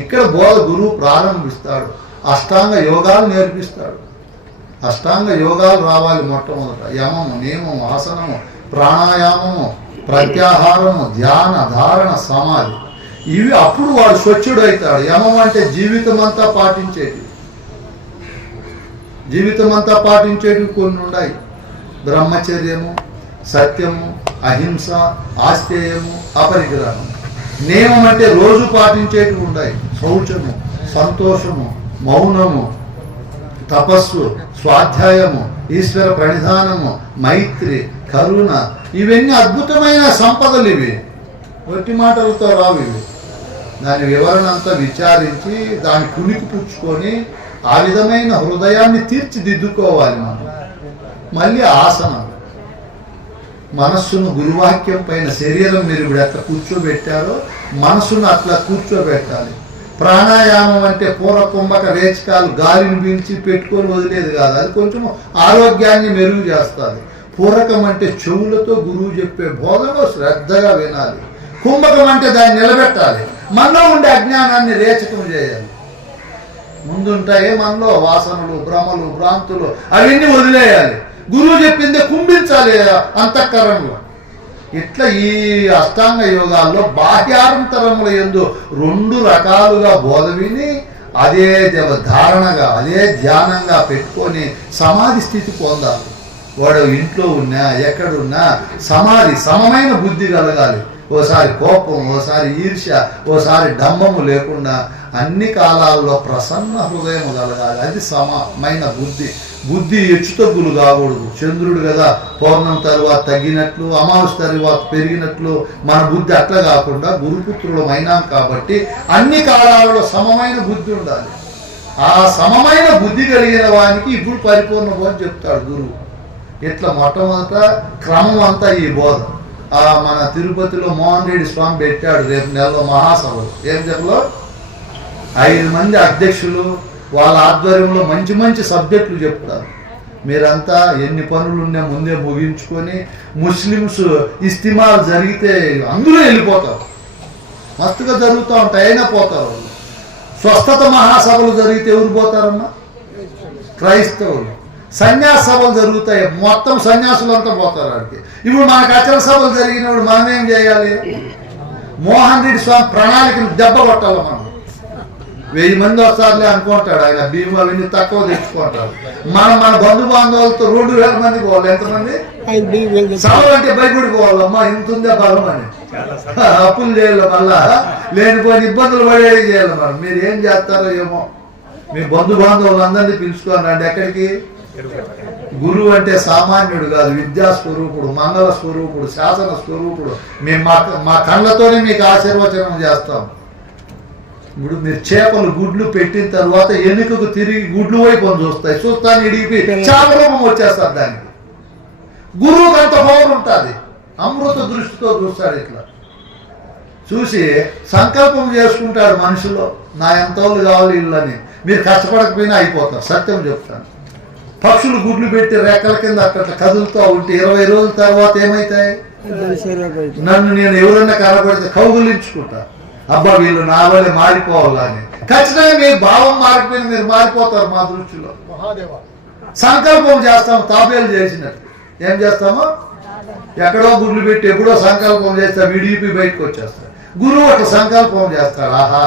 ఇక్కడ బోధ గురువు ప్రారంభిస్తాడు, అష్టాంగ యోగాలు నేర్పిస్తాడు. అష్టాంగ యోగాలు రావాలి మొట్టమొదట. యమము, నియమము, ఆసనము, ప్రాణాయామము, ప్రత్యాహారము, ధ్యాన, ధారణ, సమాధి. ఇవి అప్పుడు వాడు స్వచ్ఛుడైతాడు. యమం అంటే జీవితం అంతా పాటించేది. జీవితం అంతా పాటించేటివి కొన్ని ఉన్నాయి. బ్రహ్మచర్యము, సత్యము, అహింస, ఆస్తేయము, అపరిగ్రహం. నియమం అంటే రోజు పాటించేటివి ఉంటాయి. శౌచము, సంతోషము, మౌనము, తపస్సు, స్వాధ్యాయము, ఈశ్వర ప్రణిధానము, మైత్రి, కరుణ. ఇవన్నీ అద్భుతమైన సంపదలు. ఇవి ఒట్టి మాటలతో రావు. ఇవి దాని వివరణ అంతా విచారించి దాన్ని కునికి పుచ్చుకొని ఆ విధమైన హృదయాన్ని తీర్చిదిద్దుకోవాలి మనం. మళ్ళీ ఆసనం. మనస్సును గురువాక్యం పైన, శరీరం మీరు ఇప్పుడు ఎట్లా కూర్చోబెట్టారో మనస్సును అట్లా కూర్చోబెట్టాలి. ప్రాణాయామం అంటే పూర్వ కుంభక రేచకాలు గాలిని పీల్చి పెట్టుకొని వదిలేదు కాదు, అది కొంచెం ఆరోగ్యాన్ని మెరుగు చేస్తుంది. పూరకం అంటే చెవులతో గురువు చెప్పే బోధనలో శ్రద్ధగా వినాలి. కుంభకం అంటే దాన్ని నిలబెట్టాలి, మనలో ఉండే అజ్ఞానాన్ని రేచకం చేయాలి. ముందుంటాయి మనలో వాసనలు, భ్రమలు, భ్రాంతులు, అవన్నీ వదిలేయాలి. గురువు చెప్పిందే కుంభించాలి అంతఃకరణలో. ఇట్లా ఈ అష్టాంగ యోగాల్లో బాహ్యాంతరముల యందు 2 రకాలుగా బోధ విని అదే ధారణగా, అదే ధ్యానంగా పెట్టుకొని సమాధి స్థితి పొందాలి. వాడు ఇంట్లో ఉన్నా ఎక్కడున్నా సమాధి, సమమైన బుద్ధి కలగాలి. ఓసారి కోపం, ఓసారి ఈర్ష్య, ఓసారి డంబము లేకుండా అన్ని కాలాల్లో ప్రసన్న హృదయం కలగాలి. అది సమమైన బుద్ధి. బుద్ధి హెచ్చుతగ్గులు కాకూడదు. చంద్రుడు కదా పౌర్ణం తరువాత తగ్గినట్లు, అమావాస్య తరువాత పెరిగినట్లు మన బుద్ధి అట్లా కాకుండా గురుపుత్రులం అయినాం కాబట్టి అన్ని కాలాలలో సమమైన బుద్ధి ఉండాలి. ఆ సమమైన బుద్ధి కలిగిన వానికి ఇప్పుడు పరిపూర్ణ బోధ చెప్తాడు గురువు. ఇట్లా మొట్టమొదట క్రమం అంతా ఈ బోధ. మన తిరుపతిలో మోహన్ రెడ్డి స్వామి పెట్టాడు రేపు నెలలో మహాసభలు. ఏం చెప్పలో 5 మంది అధ్యక్షులు వాళ్ళ ఆధ్వర్యంలో మంచి మంచి సబ్జెక్టులు చెప్తారు. మీరంతా ఎన్ని పనులు ఉన్నా ముందే ముగించుకొని, ముస్లిమ్స్ ఇస్తిమాలు జరిగితే అందులో వెళ్ళిపోతారు, మస్తుగా జరుగుతూ ఉంటాయి, అయినా పోతారు. స్వస్థత మహాసభలు జరిగితే ఎవరు పోతారమ్మా? క్రైస్తవులు. సన్యాస సభలు జరుగుతాయి, మొత్తం సన్యాసులంతా పోతారు ఆడికి. ఇప్పుడు మనకు అచల సభలు జరిగినప్పుడు మనం ఏం చేయాలి? మోహన్ రెడ్డి స్వామి ప్రణాళికను దెబ్బ కొట్టాలి. మనం 1000 మంది వస్తారులే అనుకుంటాడు ఆయన, భీమా అవన్నీ తక్కువ తెచ్చుకుంటాడు. మన బంధు బాంధవులతో 2000 మంది పోవాలి. ఎంతమంది సభలు అంటే భయపడి పోవాలమ్మా, ఇంత ఉందే బలం అని. అప్పులు చేయాలి, మళ్ళా లేనిపోయిన ఇబ్బందులు పడేది చేయాలి. మనం మీరు ఏం చేస్తారో ఏమో, మీ బంధు బాంధవులందరినీ పిలుచుకోండి. అంటే ఎక్కడికి? గురువు అంటే సామాన్యుడు కాదు, విద్యా స్వరూపుడు, మంగళ స్వరూపుడు, శాసన స్వరూపుడు. మేము మా కళ్ళతోనే మీకు ఆశీర్వచనం చేస్తాం. ఇప్పుడు మీరు చేపలు గుడ్లు పెట్టిన తర్వాత ఎనుకకు తిరిగి గుడ్లు వైపు చూస్తాయి, చూస్తాను ఇడిపి చాలా రూపం వచ్చేస్తారు దానికి. గురువుకి అంత పవర్ ఉంటుంది, అమృత దృష్టితో చూస్తాడు. ఇట్లా చూసి సంకల్పం చేసుకుంటాడు మనిషిలో, నా ఎంతోళ్ళు కావాలి ఇళ్ళని. మీరు కష్టపడకపోయినా అయిపోతారు, సత్యం చెప్తాను. పక్షులు గుడ్లు పెట్టి రెక్కల కింద అట్లా కదులుతూ ఉంటే 20 రోజుల తర్వాత ఏమవుతాయి? నన్ను నేను ఎవరన్నా కనబడితే కౌగులించుకుంటా, అబ్బా వీళ్ళు నా వల్లే మారిపోవాలని. ఖచ్చితంగా మీ భావం మారిపోయిన మీరు మారిపోతారు. మా దృష్టిలో సంకల్పం చేస్తాము, తాబేలు చేసినట్టు. ఏం చేస్తాము? ఎక్కడో గుడ్లు పెట్టి ఎప్పుడో సంకల్పం చేస్తాం, విడిపి బయటకు వచ్చేస్తాం. గురువు ఒక సంకల్పం చేస్తాడు. ఆహా,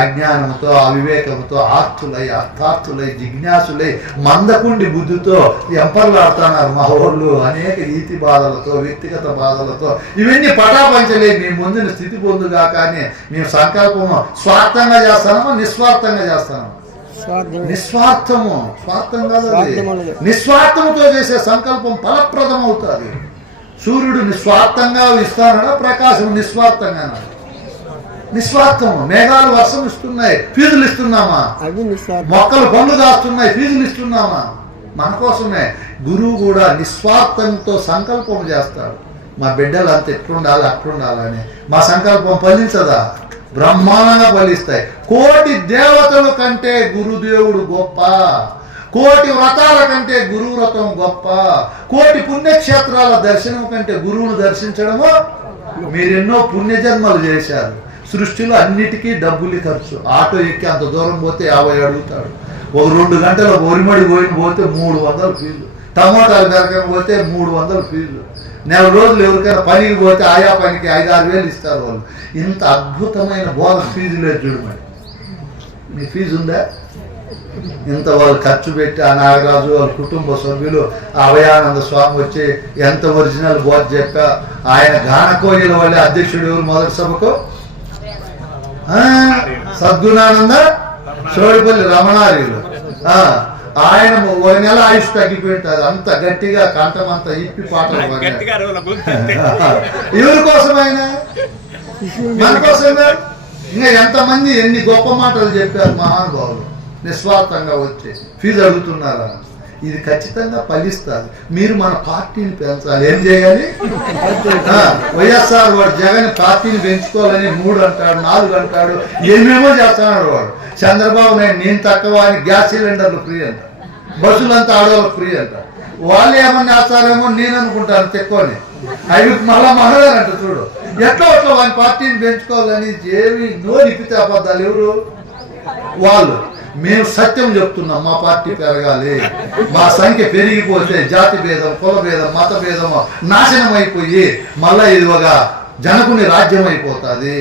అజ్ఞానంతో, అవివేకంతో ఆర్తులై, అర్థార్థులై, జిజ్ఞాసులై, మందకుండి బుద్ధితో ఎంపర్లాడుతున్నారు మా ఊళ్ళు. అనేక ఈతి బాధలతో, వ్యక్తిగత బాధలతో ఇవన్నీ పటాపంచలే మీ ముందున స్థితి పొందుగా. కానీ మేము సంకల్పము స్వార్థంగా చేస్తామో నిస్వార్థంగా చేస్తాము? నిస్వార్థము, స్వార్థం కాదు. నిస్వార్థంతో చేసే సంకల్పం ఫలప్రదం అవుతుంది. సూర్యుడు నిస్వార్థంగా ఇస్తానడా? ప్రకాశం నిస్వార్థంగా? నిస్వార్థం. మేఘాలు వర్షం ఇస్తున్నాయి, ఫీజులు ఇస్తున్నామా? మొక్కలు పండ్లు దాస్తున్నాయి, ఫీజులు ఇస్తున్నామా? మన కోసమే. గురువు కూడా నిస్వార్థంతో సంకల్పం చేస్తాడు. మా బిడ్డలు అంత ఎట్లుండాలి అట్లుండాలని. మా సంకల్పం ఫలించదా? బ్రహ్మాండంగా ఫలిస్తాయి. 1,000,000 దేవతల కంటే గురుదేవుడు గొప్ప, 1,000,000 వ్రతాల కంటే గురువు వ్రతం గొప్ప, 1,000,000 పుణ్యక్షేత్రాల దర్శనం కంటే గురువును దర్శించడము. మీరెన్నో పుణ్యజన్మలు చేశారు. సృష్టిలో అన్నిటికీ డబ్బులు ఖర్చు. ఆటో ఎక్కి అంత దూరం పోతే 50 అడుగుతాడు. ఒక 2 గంటల ఒరిమడి పోతే 300 ఫీజు. టమోటాలు పెరగని పోతే 300 ఫీజు. నెల రోజులు ఎవరికైనా పనికి పోతే ఆయా పనికి 5-6 వేలు ఇస్తారు వాళ్ళు. ఇంత అద్భుతమైన బోధ ఫీజు లేదు చూడు. మరి మీ ఫీజు ఉందా? ఇంత వాళ్ళు ఖర్చు పెట్టి ఆ నాగరాజు వాళ్ళ కుటుంబ సభ్యులు అభయానంద స్వామి వచ్చి ఎంత ఒరిజినల్ బోధ చెప్పా. ఆయన గానకోయిల వల్లే అధ్యక్షుడు ఎవరు మొదటి సభకు? సద్గుణానంద చోడిపల్లి రమణార్యులు. ఆయన 1 నెల ఆయుష్ తగ్గిపోయింటారు. అంత గట్టిగా కంఠమంతా ఇప్పి పాటలు ఎవరి కోసమైనా? మన కోసమే. ఇంకా ఎంతమంది ఎన్ని గొప్ప మాటలు చెప్పారు మహానుభావులు. నిస్వార్థంగా వచ్చి ఫీజు అడుగుతున్నారా? ఇది ఖచ్చితంగా ఫలిస్తుంది. మీరు మన పార్టీని పెంచాలి. ఏం చేయాలి? వైఎస్ఆర్ వాడు జగన్ పార్టీని పెంచుకోవాలని 3 అంటాడు, 4 అంటాడు, ఏమేమో చేస్తున్నాడు వాడు. చంద్రబాబు నాయుడు నేను తక్కువ అని గ్యాస్ సిలిండర్లు ఫ్రీ అంట, బస్సులంతా ఆడవాళ్ళకి ఫ్రీ అంట. వాళ్ళు ఏమన్నా చేస్తారేమో నేను అనుకుంటాను తెక్కువని, అవి మళ్ళా మహదారంట. చూడు ఎట్లా అట్లా వాని పార్టీని పెంచుకోవాలని ఏమి నోరిపితే అబద్ధాలు. ఎవరు వాళ్ళు? మేము సత్యం చెప్తున్నాం, మా పార్టీ పెరగాలి, మా సంఖ్య పెరిగిపోతే జాతి భేదం, కుల భేదం, మత భేదం నాశనం అయిపోయి మళ్ళా ఇది ఒక జనకుని రాజ్యం అయిపోతుంది.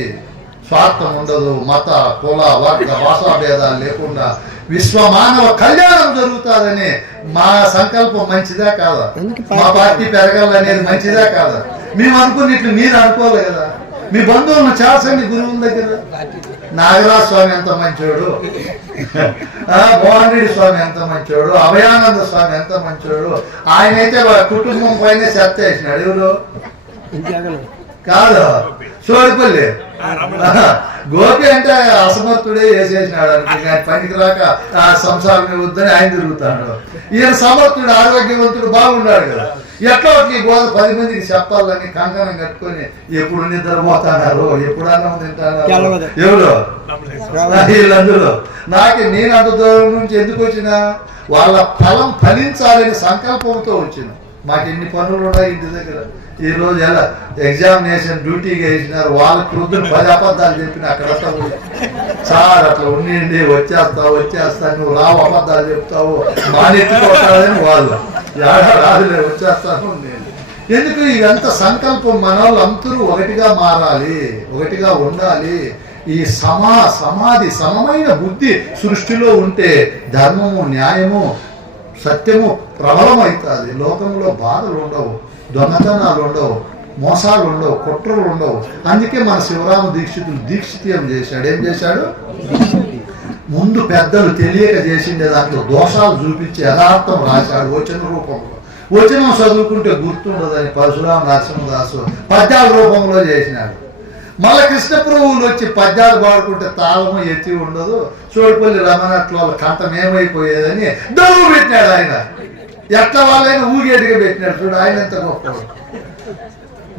స్వార్థం ఉండదు, మత కుల వర్గ భాషా భేదాలు లేకుండా విశ్వమానవ కళ్యాణం జరుగుతుందని మా సంకల్పం మంచిదా కాదా? మా పార్టీ పెరగాలనేది మంచిదా కాదా? మేము అనుకున్నట్లు మీరు అనుకోలే కదా. మీ బంధువులను చేర్చండి గురువుల దగ్గర. నాగరాజ స్వామి ఎంత మంచోడు, మోహన్ రెడ్డి స్వామి ఎంత మంచోడు, అభయానంద స్వామి ఎంత మంచోడు. ఆయనైతే కుటుంబం పైన చెత్త వేసినాడు. ఎవరు కాదు, చోడిపల్లి గోపి అంటే అసమర్థుడే వేసేసినాడు అనుకుంటే పనికి రాక ఆ సంసారం వద్దని ఆయన తిరుగుతాడు. ఈయన సమర్థుడు, ఆరోగ్యవంతుడు, బాగున్నాడు కదా. ఎట్లా ఈ బోధ 10 మందికి చెప్పాలని కంకణం కట్టుకొని ఎప్పుడు నిద్రపోతున్నారు, ఎప్పుడు అన్నం తింటున్నారు. ఎవరు వీళ్ళందరూ నేను అంత దూరం నుంచి ఎందుకు వచ్చినా వాళ్ళ ఫలం ఫలించాలని సంకల్పంతో వచ్చిన. మాకు ఎన్ని పనులు ఉన్నాయి ఇంటి దగ్గర. ఈ రోజు ఎలా ఎగ్జామినేషన్ డ్యూటీగా వేసినారు, వాళ్ళకి వృద్ధులు 10 అబద్ధాలు చెప్పిన అక్కడంతా సార్ అట్లా ఉండి వచ్చేస్తా నువ్వు రావు అబద్ధాలు చెప్తావు మానెత్తుకోవాలని వాళ్ళు రాదులే వచ్చేస్తాను నేను. ఎందుకు ఇదంతా సంకల్పం? మన వాళ్ళు అందరూ ఒకటిగా మారాలి, ఒకటిగా ఉండాలి. ఈ సమాధి సమమైన బుద్ధి సృష్టిలో ఉంటే ధర్మము, న్యాయము, సత్యము ప్రబలం అవుతుంది. లోకంలో బాధలు ఉండవు, దొంగతనాలు ఉండవు, మోసాలు ఉండవు, కుట్రలు ఉండవు. అందుకే మన శివరామ దీక్షితులు దీక్షితీయం చేశాడు. ఏం చేశాడు? ముందు పెద్దలు తెలియక చేసిండే దాంట్లో దోషాలు చూపించి యథార్థం రాశాడు వచన రూపంలో. వచనం చదువుకుంటే గుర్తుండదని పరశురామ నరసింహదాసు పద్యాల రూపంలో చేసినాడు. మళ్ళీ కృష్ణ ప్రభువులు వచ్చి పద్యాలు పాడుకుంటే తాళము ఎత్తి ఉండదు. చోటుపల్లి రమణట్ల వాళ్ళ కంఠం ఏమైపోయేదని దవ్వు పెట్టినాడు ఆయన. ఎట్లా వాళ్ళైనా ఊగేటిగా పెట్టినాడు. చూడు ఆయన ఎంత గొప్పవాడు.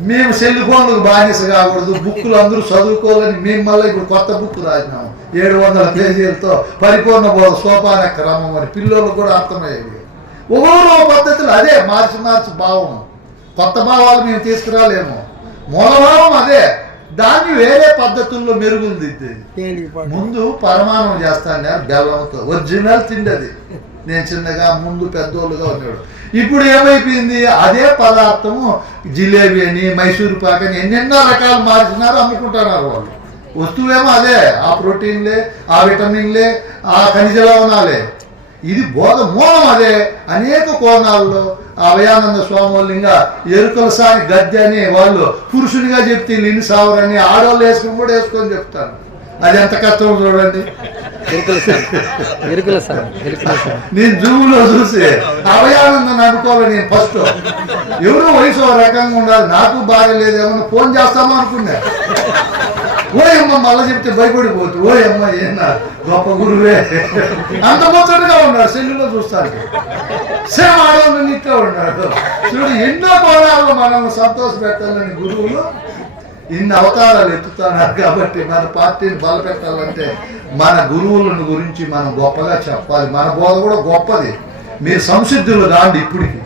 మేము సెల్ ఫోన్లకు బానిస కాకూడదు, బుక్కులు అందరూ చదువుకోవాలని మేము మళ్ళీ ఇప్పుడు కొత్త బుక్ రాసినాము 700 పేజీలతో పరిపూర్ణ బోధ సోపాన క్రమం అని పిల్లలకు కూడా అర్థమయ్యేది. ఒక్కొక్క పద్ధతులు అదే మార్చి భావం, కొత్త భావాలు మేము తీసుకురాలేము. మూలభావం అదే, దాన్ని వేరే పద్ధతుల్లో మెరుగుదిద్దేది. ముందు పరమాణం చేస్తాను బెల్లంతో, ఒరిజినల్ తిండది. నేను చిన్నగా ముందు పెద్దోళ్ళుగా ఉన్నాడు. ఇప్పుడు ఏమైపోయింది? అదే పదార్థము జిలేబీ అని, మైసూరు పాక్ అని ఎన్నెన్నో రకాలు మార్చినారు, అమ్ముకుంటున్నారు వాళ్ళు. వస్తువేమో అదే, ఆ ప్రోటీన్లే, ఆ విటమిన్లే, ఆ ఖనిజ లవణాలే. ఇది బోధ మూలం అదే. అనేక కోణాల్లో అభయానంద స్వామి వాళ్ళు ఇంకా ఎరుకల సాని గద్దె అని వాళ్ళు పురుషునిగా చెప్తే నిన్ను సావరని ఆడవాళ్ళు వేసుకుని కూడా వేసుకొని చెప్తాను. అది ఎంత కష్టం చూడండి. నేను జూలో చూసి అభయానందం అనుకోవాలి. నేను ఫస్ట్ ఎవరో వయసు రకంగా ఉండాలి, నాకు బాగలేదు, ఏమన్నా ఫోన్ చేస్తామో అనుకున్నా. ఓయమ్మ మళ్ళీ చెప్తే భయపడిపోతు. ఓయమ్మ ఏనా గొప్ప గురువే అంత ముచ్చటగా ఉన్నాడు. సెల్లులో చూస్తాను సేమ్ ఆడవాళ్ళు నీట్గా ఉన్నాడు. చూడు ఎన్నో కోణాల్లో మనం సంతోష పెట్టాలని గురువులు ఇన్ని అవతారాలు ఎత్తుతున్నారు. కాబట్టి మన పార్టీని బలపెట్టాలంటే మన గురువులను గురించి మనం గొప్పగా చెప్పాలి. మన బోధ కూడా గొప్పది. మీరు సంసిద్ధులు రాండి. ఇప్పటికి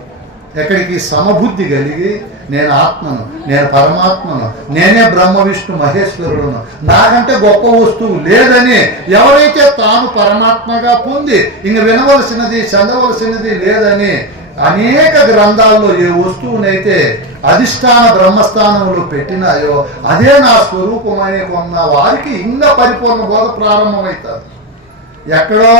ఎక్కడికి సమబుద్ధి కలిగి నేను ఆత్మను, నేను పరమాత్మను, నేనే బ్రహ్మ విష్ణు మహేశ్వరుడును, నాకంటే గొప్ప వస్తువు లేదని ఎవరైతే తాను పరమాత్మగా పొంది ఇంక వినవలసినది చదవలసినది లేదని అనేక గ్రంథాల్లో ఏ వస్తువునైతే అధిష్టాన బ్రహ్మస్థానంలో పెట్టినాయో అదే నా స్వరూపమని కొన్న వారికి ఇంకా పరిపూర్ణ బోధ ప్రారంభమవుతుంది. ఎక్కడో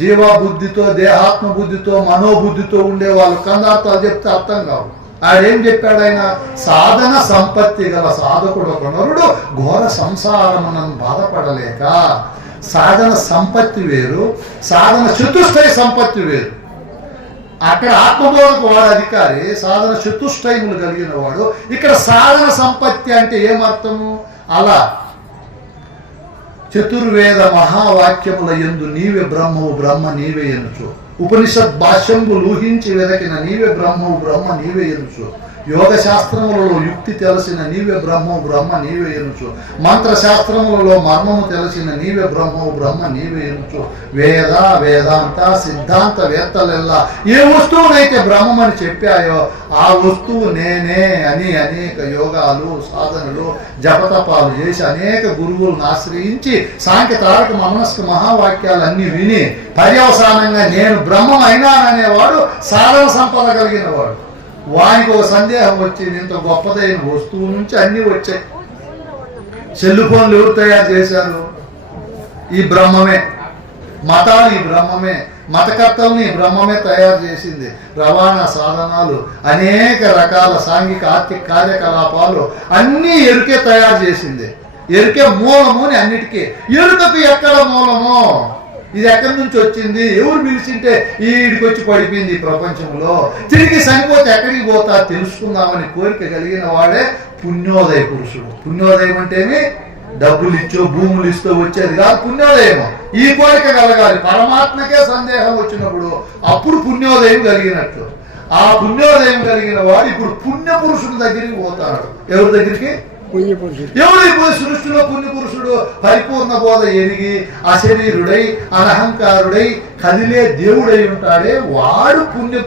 జీవబుద్ధితో, దేహాత్మ బుద్ధితో, మనోబుద్ధితో ఉండే వాళ్ళు కందార్థాలు చెప్తే అర్థం కావు. ఆడేం చెప్పాడు ఆయన? సాధన సంపత్తి గల సాధకుడు ఒక నరుడు ఘోర సంసారమునను బాధపడలేక. సాధన సంపత్తి వేరు, సాధన చతుష్టయ సంపత్తి వేరు. అక్కడ ఆత్మబోధకు వాడు అధికారి, సాధన చతుష్టయములు కలిగిన వాడు. ఇక్కడ సాధన సంపత్తి అంటే ఏమర్థము? అలా చతుర్వేద మహావాక్యముల యందు నీవే బ్రహ్మవు, బ్రహ్మ నీవే ఎనుచు. ఉపనిషత్ భాష్యంబులు ఊహించి వెదకిన నీవే బ్రహ్మవు బ్రహ్మ నీవే ఎరుచు. యోగ శాస్త్రములలో యుక్తి తెలిసిన నీవే బ్రహ్మవు బ్రహ్మ నీవే ఎరుచు. మంత్రశాస్త్రములలో మర్మము తెలిసిన నీవే బ్రహ్మవు బ్రహ్మ నీవే ఎరుచు. వేద వేదాంత సిద్ధాంత వేత్తలెల్లా ఏ వస్తువునైతే బ్రహ్మమని చెప్పాయో ఆ వస్తువు నేనే అని అనేక యోగాలు సాధనలు జపతపాలు చేసి అనేక గురువులను ఆశ్రయించి సాంఖ్య తారక మనస్క మహావాక్యాలన్నీ విని పర్యవసానంగా నేను బ్రహ్మం అయినాననేవాడు సాధన సంపద కలిగిన వాడు. వానికి ఒక సందేహం వచ్చింది, ఇంత గొప్పదైన వస్తువు నుంచి అన్నీ వచ్చాయి. సెల్ ఫోన్లు ఎవరు తయారు చేశారు? ఈ బ్రహ్మమే. మతాలు ఈ బ్రహ్మమే. మతకర్తల్ని బ్రహ్మమే తయారు చేసింది. రవాణా సాధనాలు, అనేక రకాల సాంఘిక ఆర్థిక కార్యకలాపాలు అన్నీ ఎరుకే తయారు చేసింది. ఎరుకే మూలము అని అన్నిటికీ. ఎరుకకు ఎక్కడ మూలము? ఇది ఎక్కడి నుంచి వచ్చింది? ఎవరు పిలిచింటే ఈడికి వచ్చి పడిపోయింది ఈ ప్రపంచంలో. తిరిగి చనిపోతే ఎక్కడికి పోతా తెలుసుకుందామని కోరిక కలిగిన వాడే పుణ్యోదయ పురుషుడు. పుణ్యోదయం అంటేనే డబ్బులు ఇచ్చో భూములు ఇస్తూ వచ్చేది కాదు పుణ్యోదయం. ఈ కోరిక కలగాలి. పరమాత్మకే సందేహం వచ్చినప్పుడు అప్పుడు పుణ్యోదయం కలిగినట్లు. ఆ పుణ్యోదయం కలిగిన వాడు ఇప్పుడు పుణ్య పురుషుడి దగ్గరికి పోతాడు. ఎవరి దగ్గరికి? ఎవరు సృష్టిలో పుణ్యపురుషుడు? పరిపూర్ణ బోధ ఎరిగి అశరీరుడై అనహంకారుడై కదిలే దేవుడై ఉంటాడే వాడు పుణ్య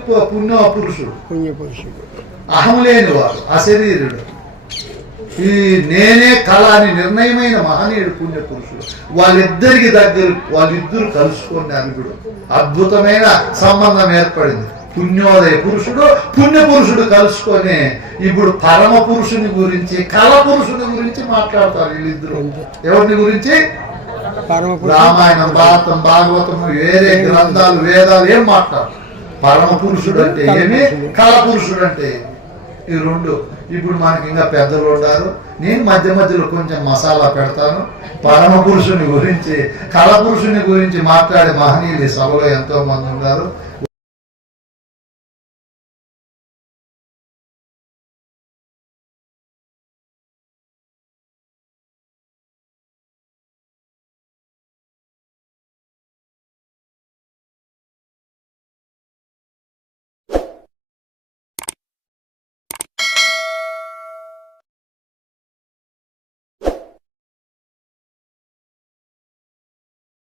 పురుషుడు. అహం లేని వాడు అశరీరుడు. ఈ నేనే కళ అని నిర్ణయమైన మహనీయుడు పుణ్యపురుషుడు. వాళ్ళిద్దరు కలుసుకొని అనుకుడు అద్భుతమైన సంబంధం ఏర్పడింది. పుణ్యోదయ పురుషుడు పుణ్య పురుషుడు కలుసుకొని ఇప్పుడు పరమ పురుషుని గురించి కళ పురుషుని గురించి మాట్లాడతారు వీళ్ళిద్దరు. ఎవరిని గురించి? రామాయణం భారతం భాగవతము వేరే గ్రంథాలు వేదాలు ఏం మాట్లాడు. పరమ పురుషుడు అంటే ఏమి, కళ పురుషుడు అంటే ఈ రెండు. ఇప్పుడు మనకి ఇంకా పెద్దలు ఉంటారు. నేను మధ్య మధ్యలో కొంచెం మసాలా పెడతాను. పరమ పురుషుని గురించి కళ పురుషుని గురించి మాట్లాడే మహనీయులు సభలో ఎంతో మంది ఉన్నారు.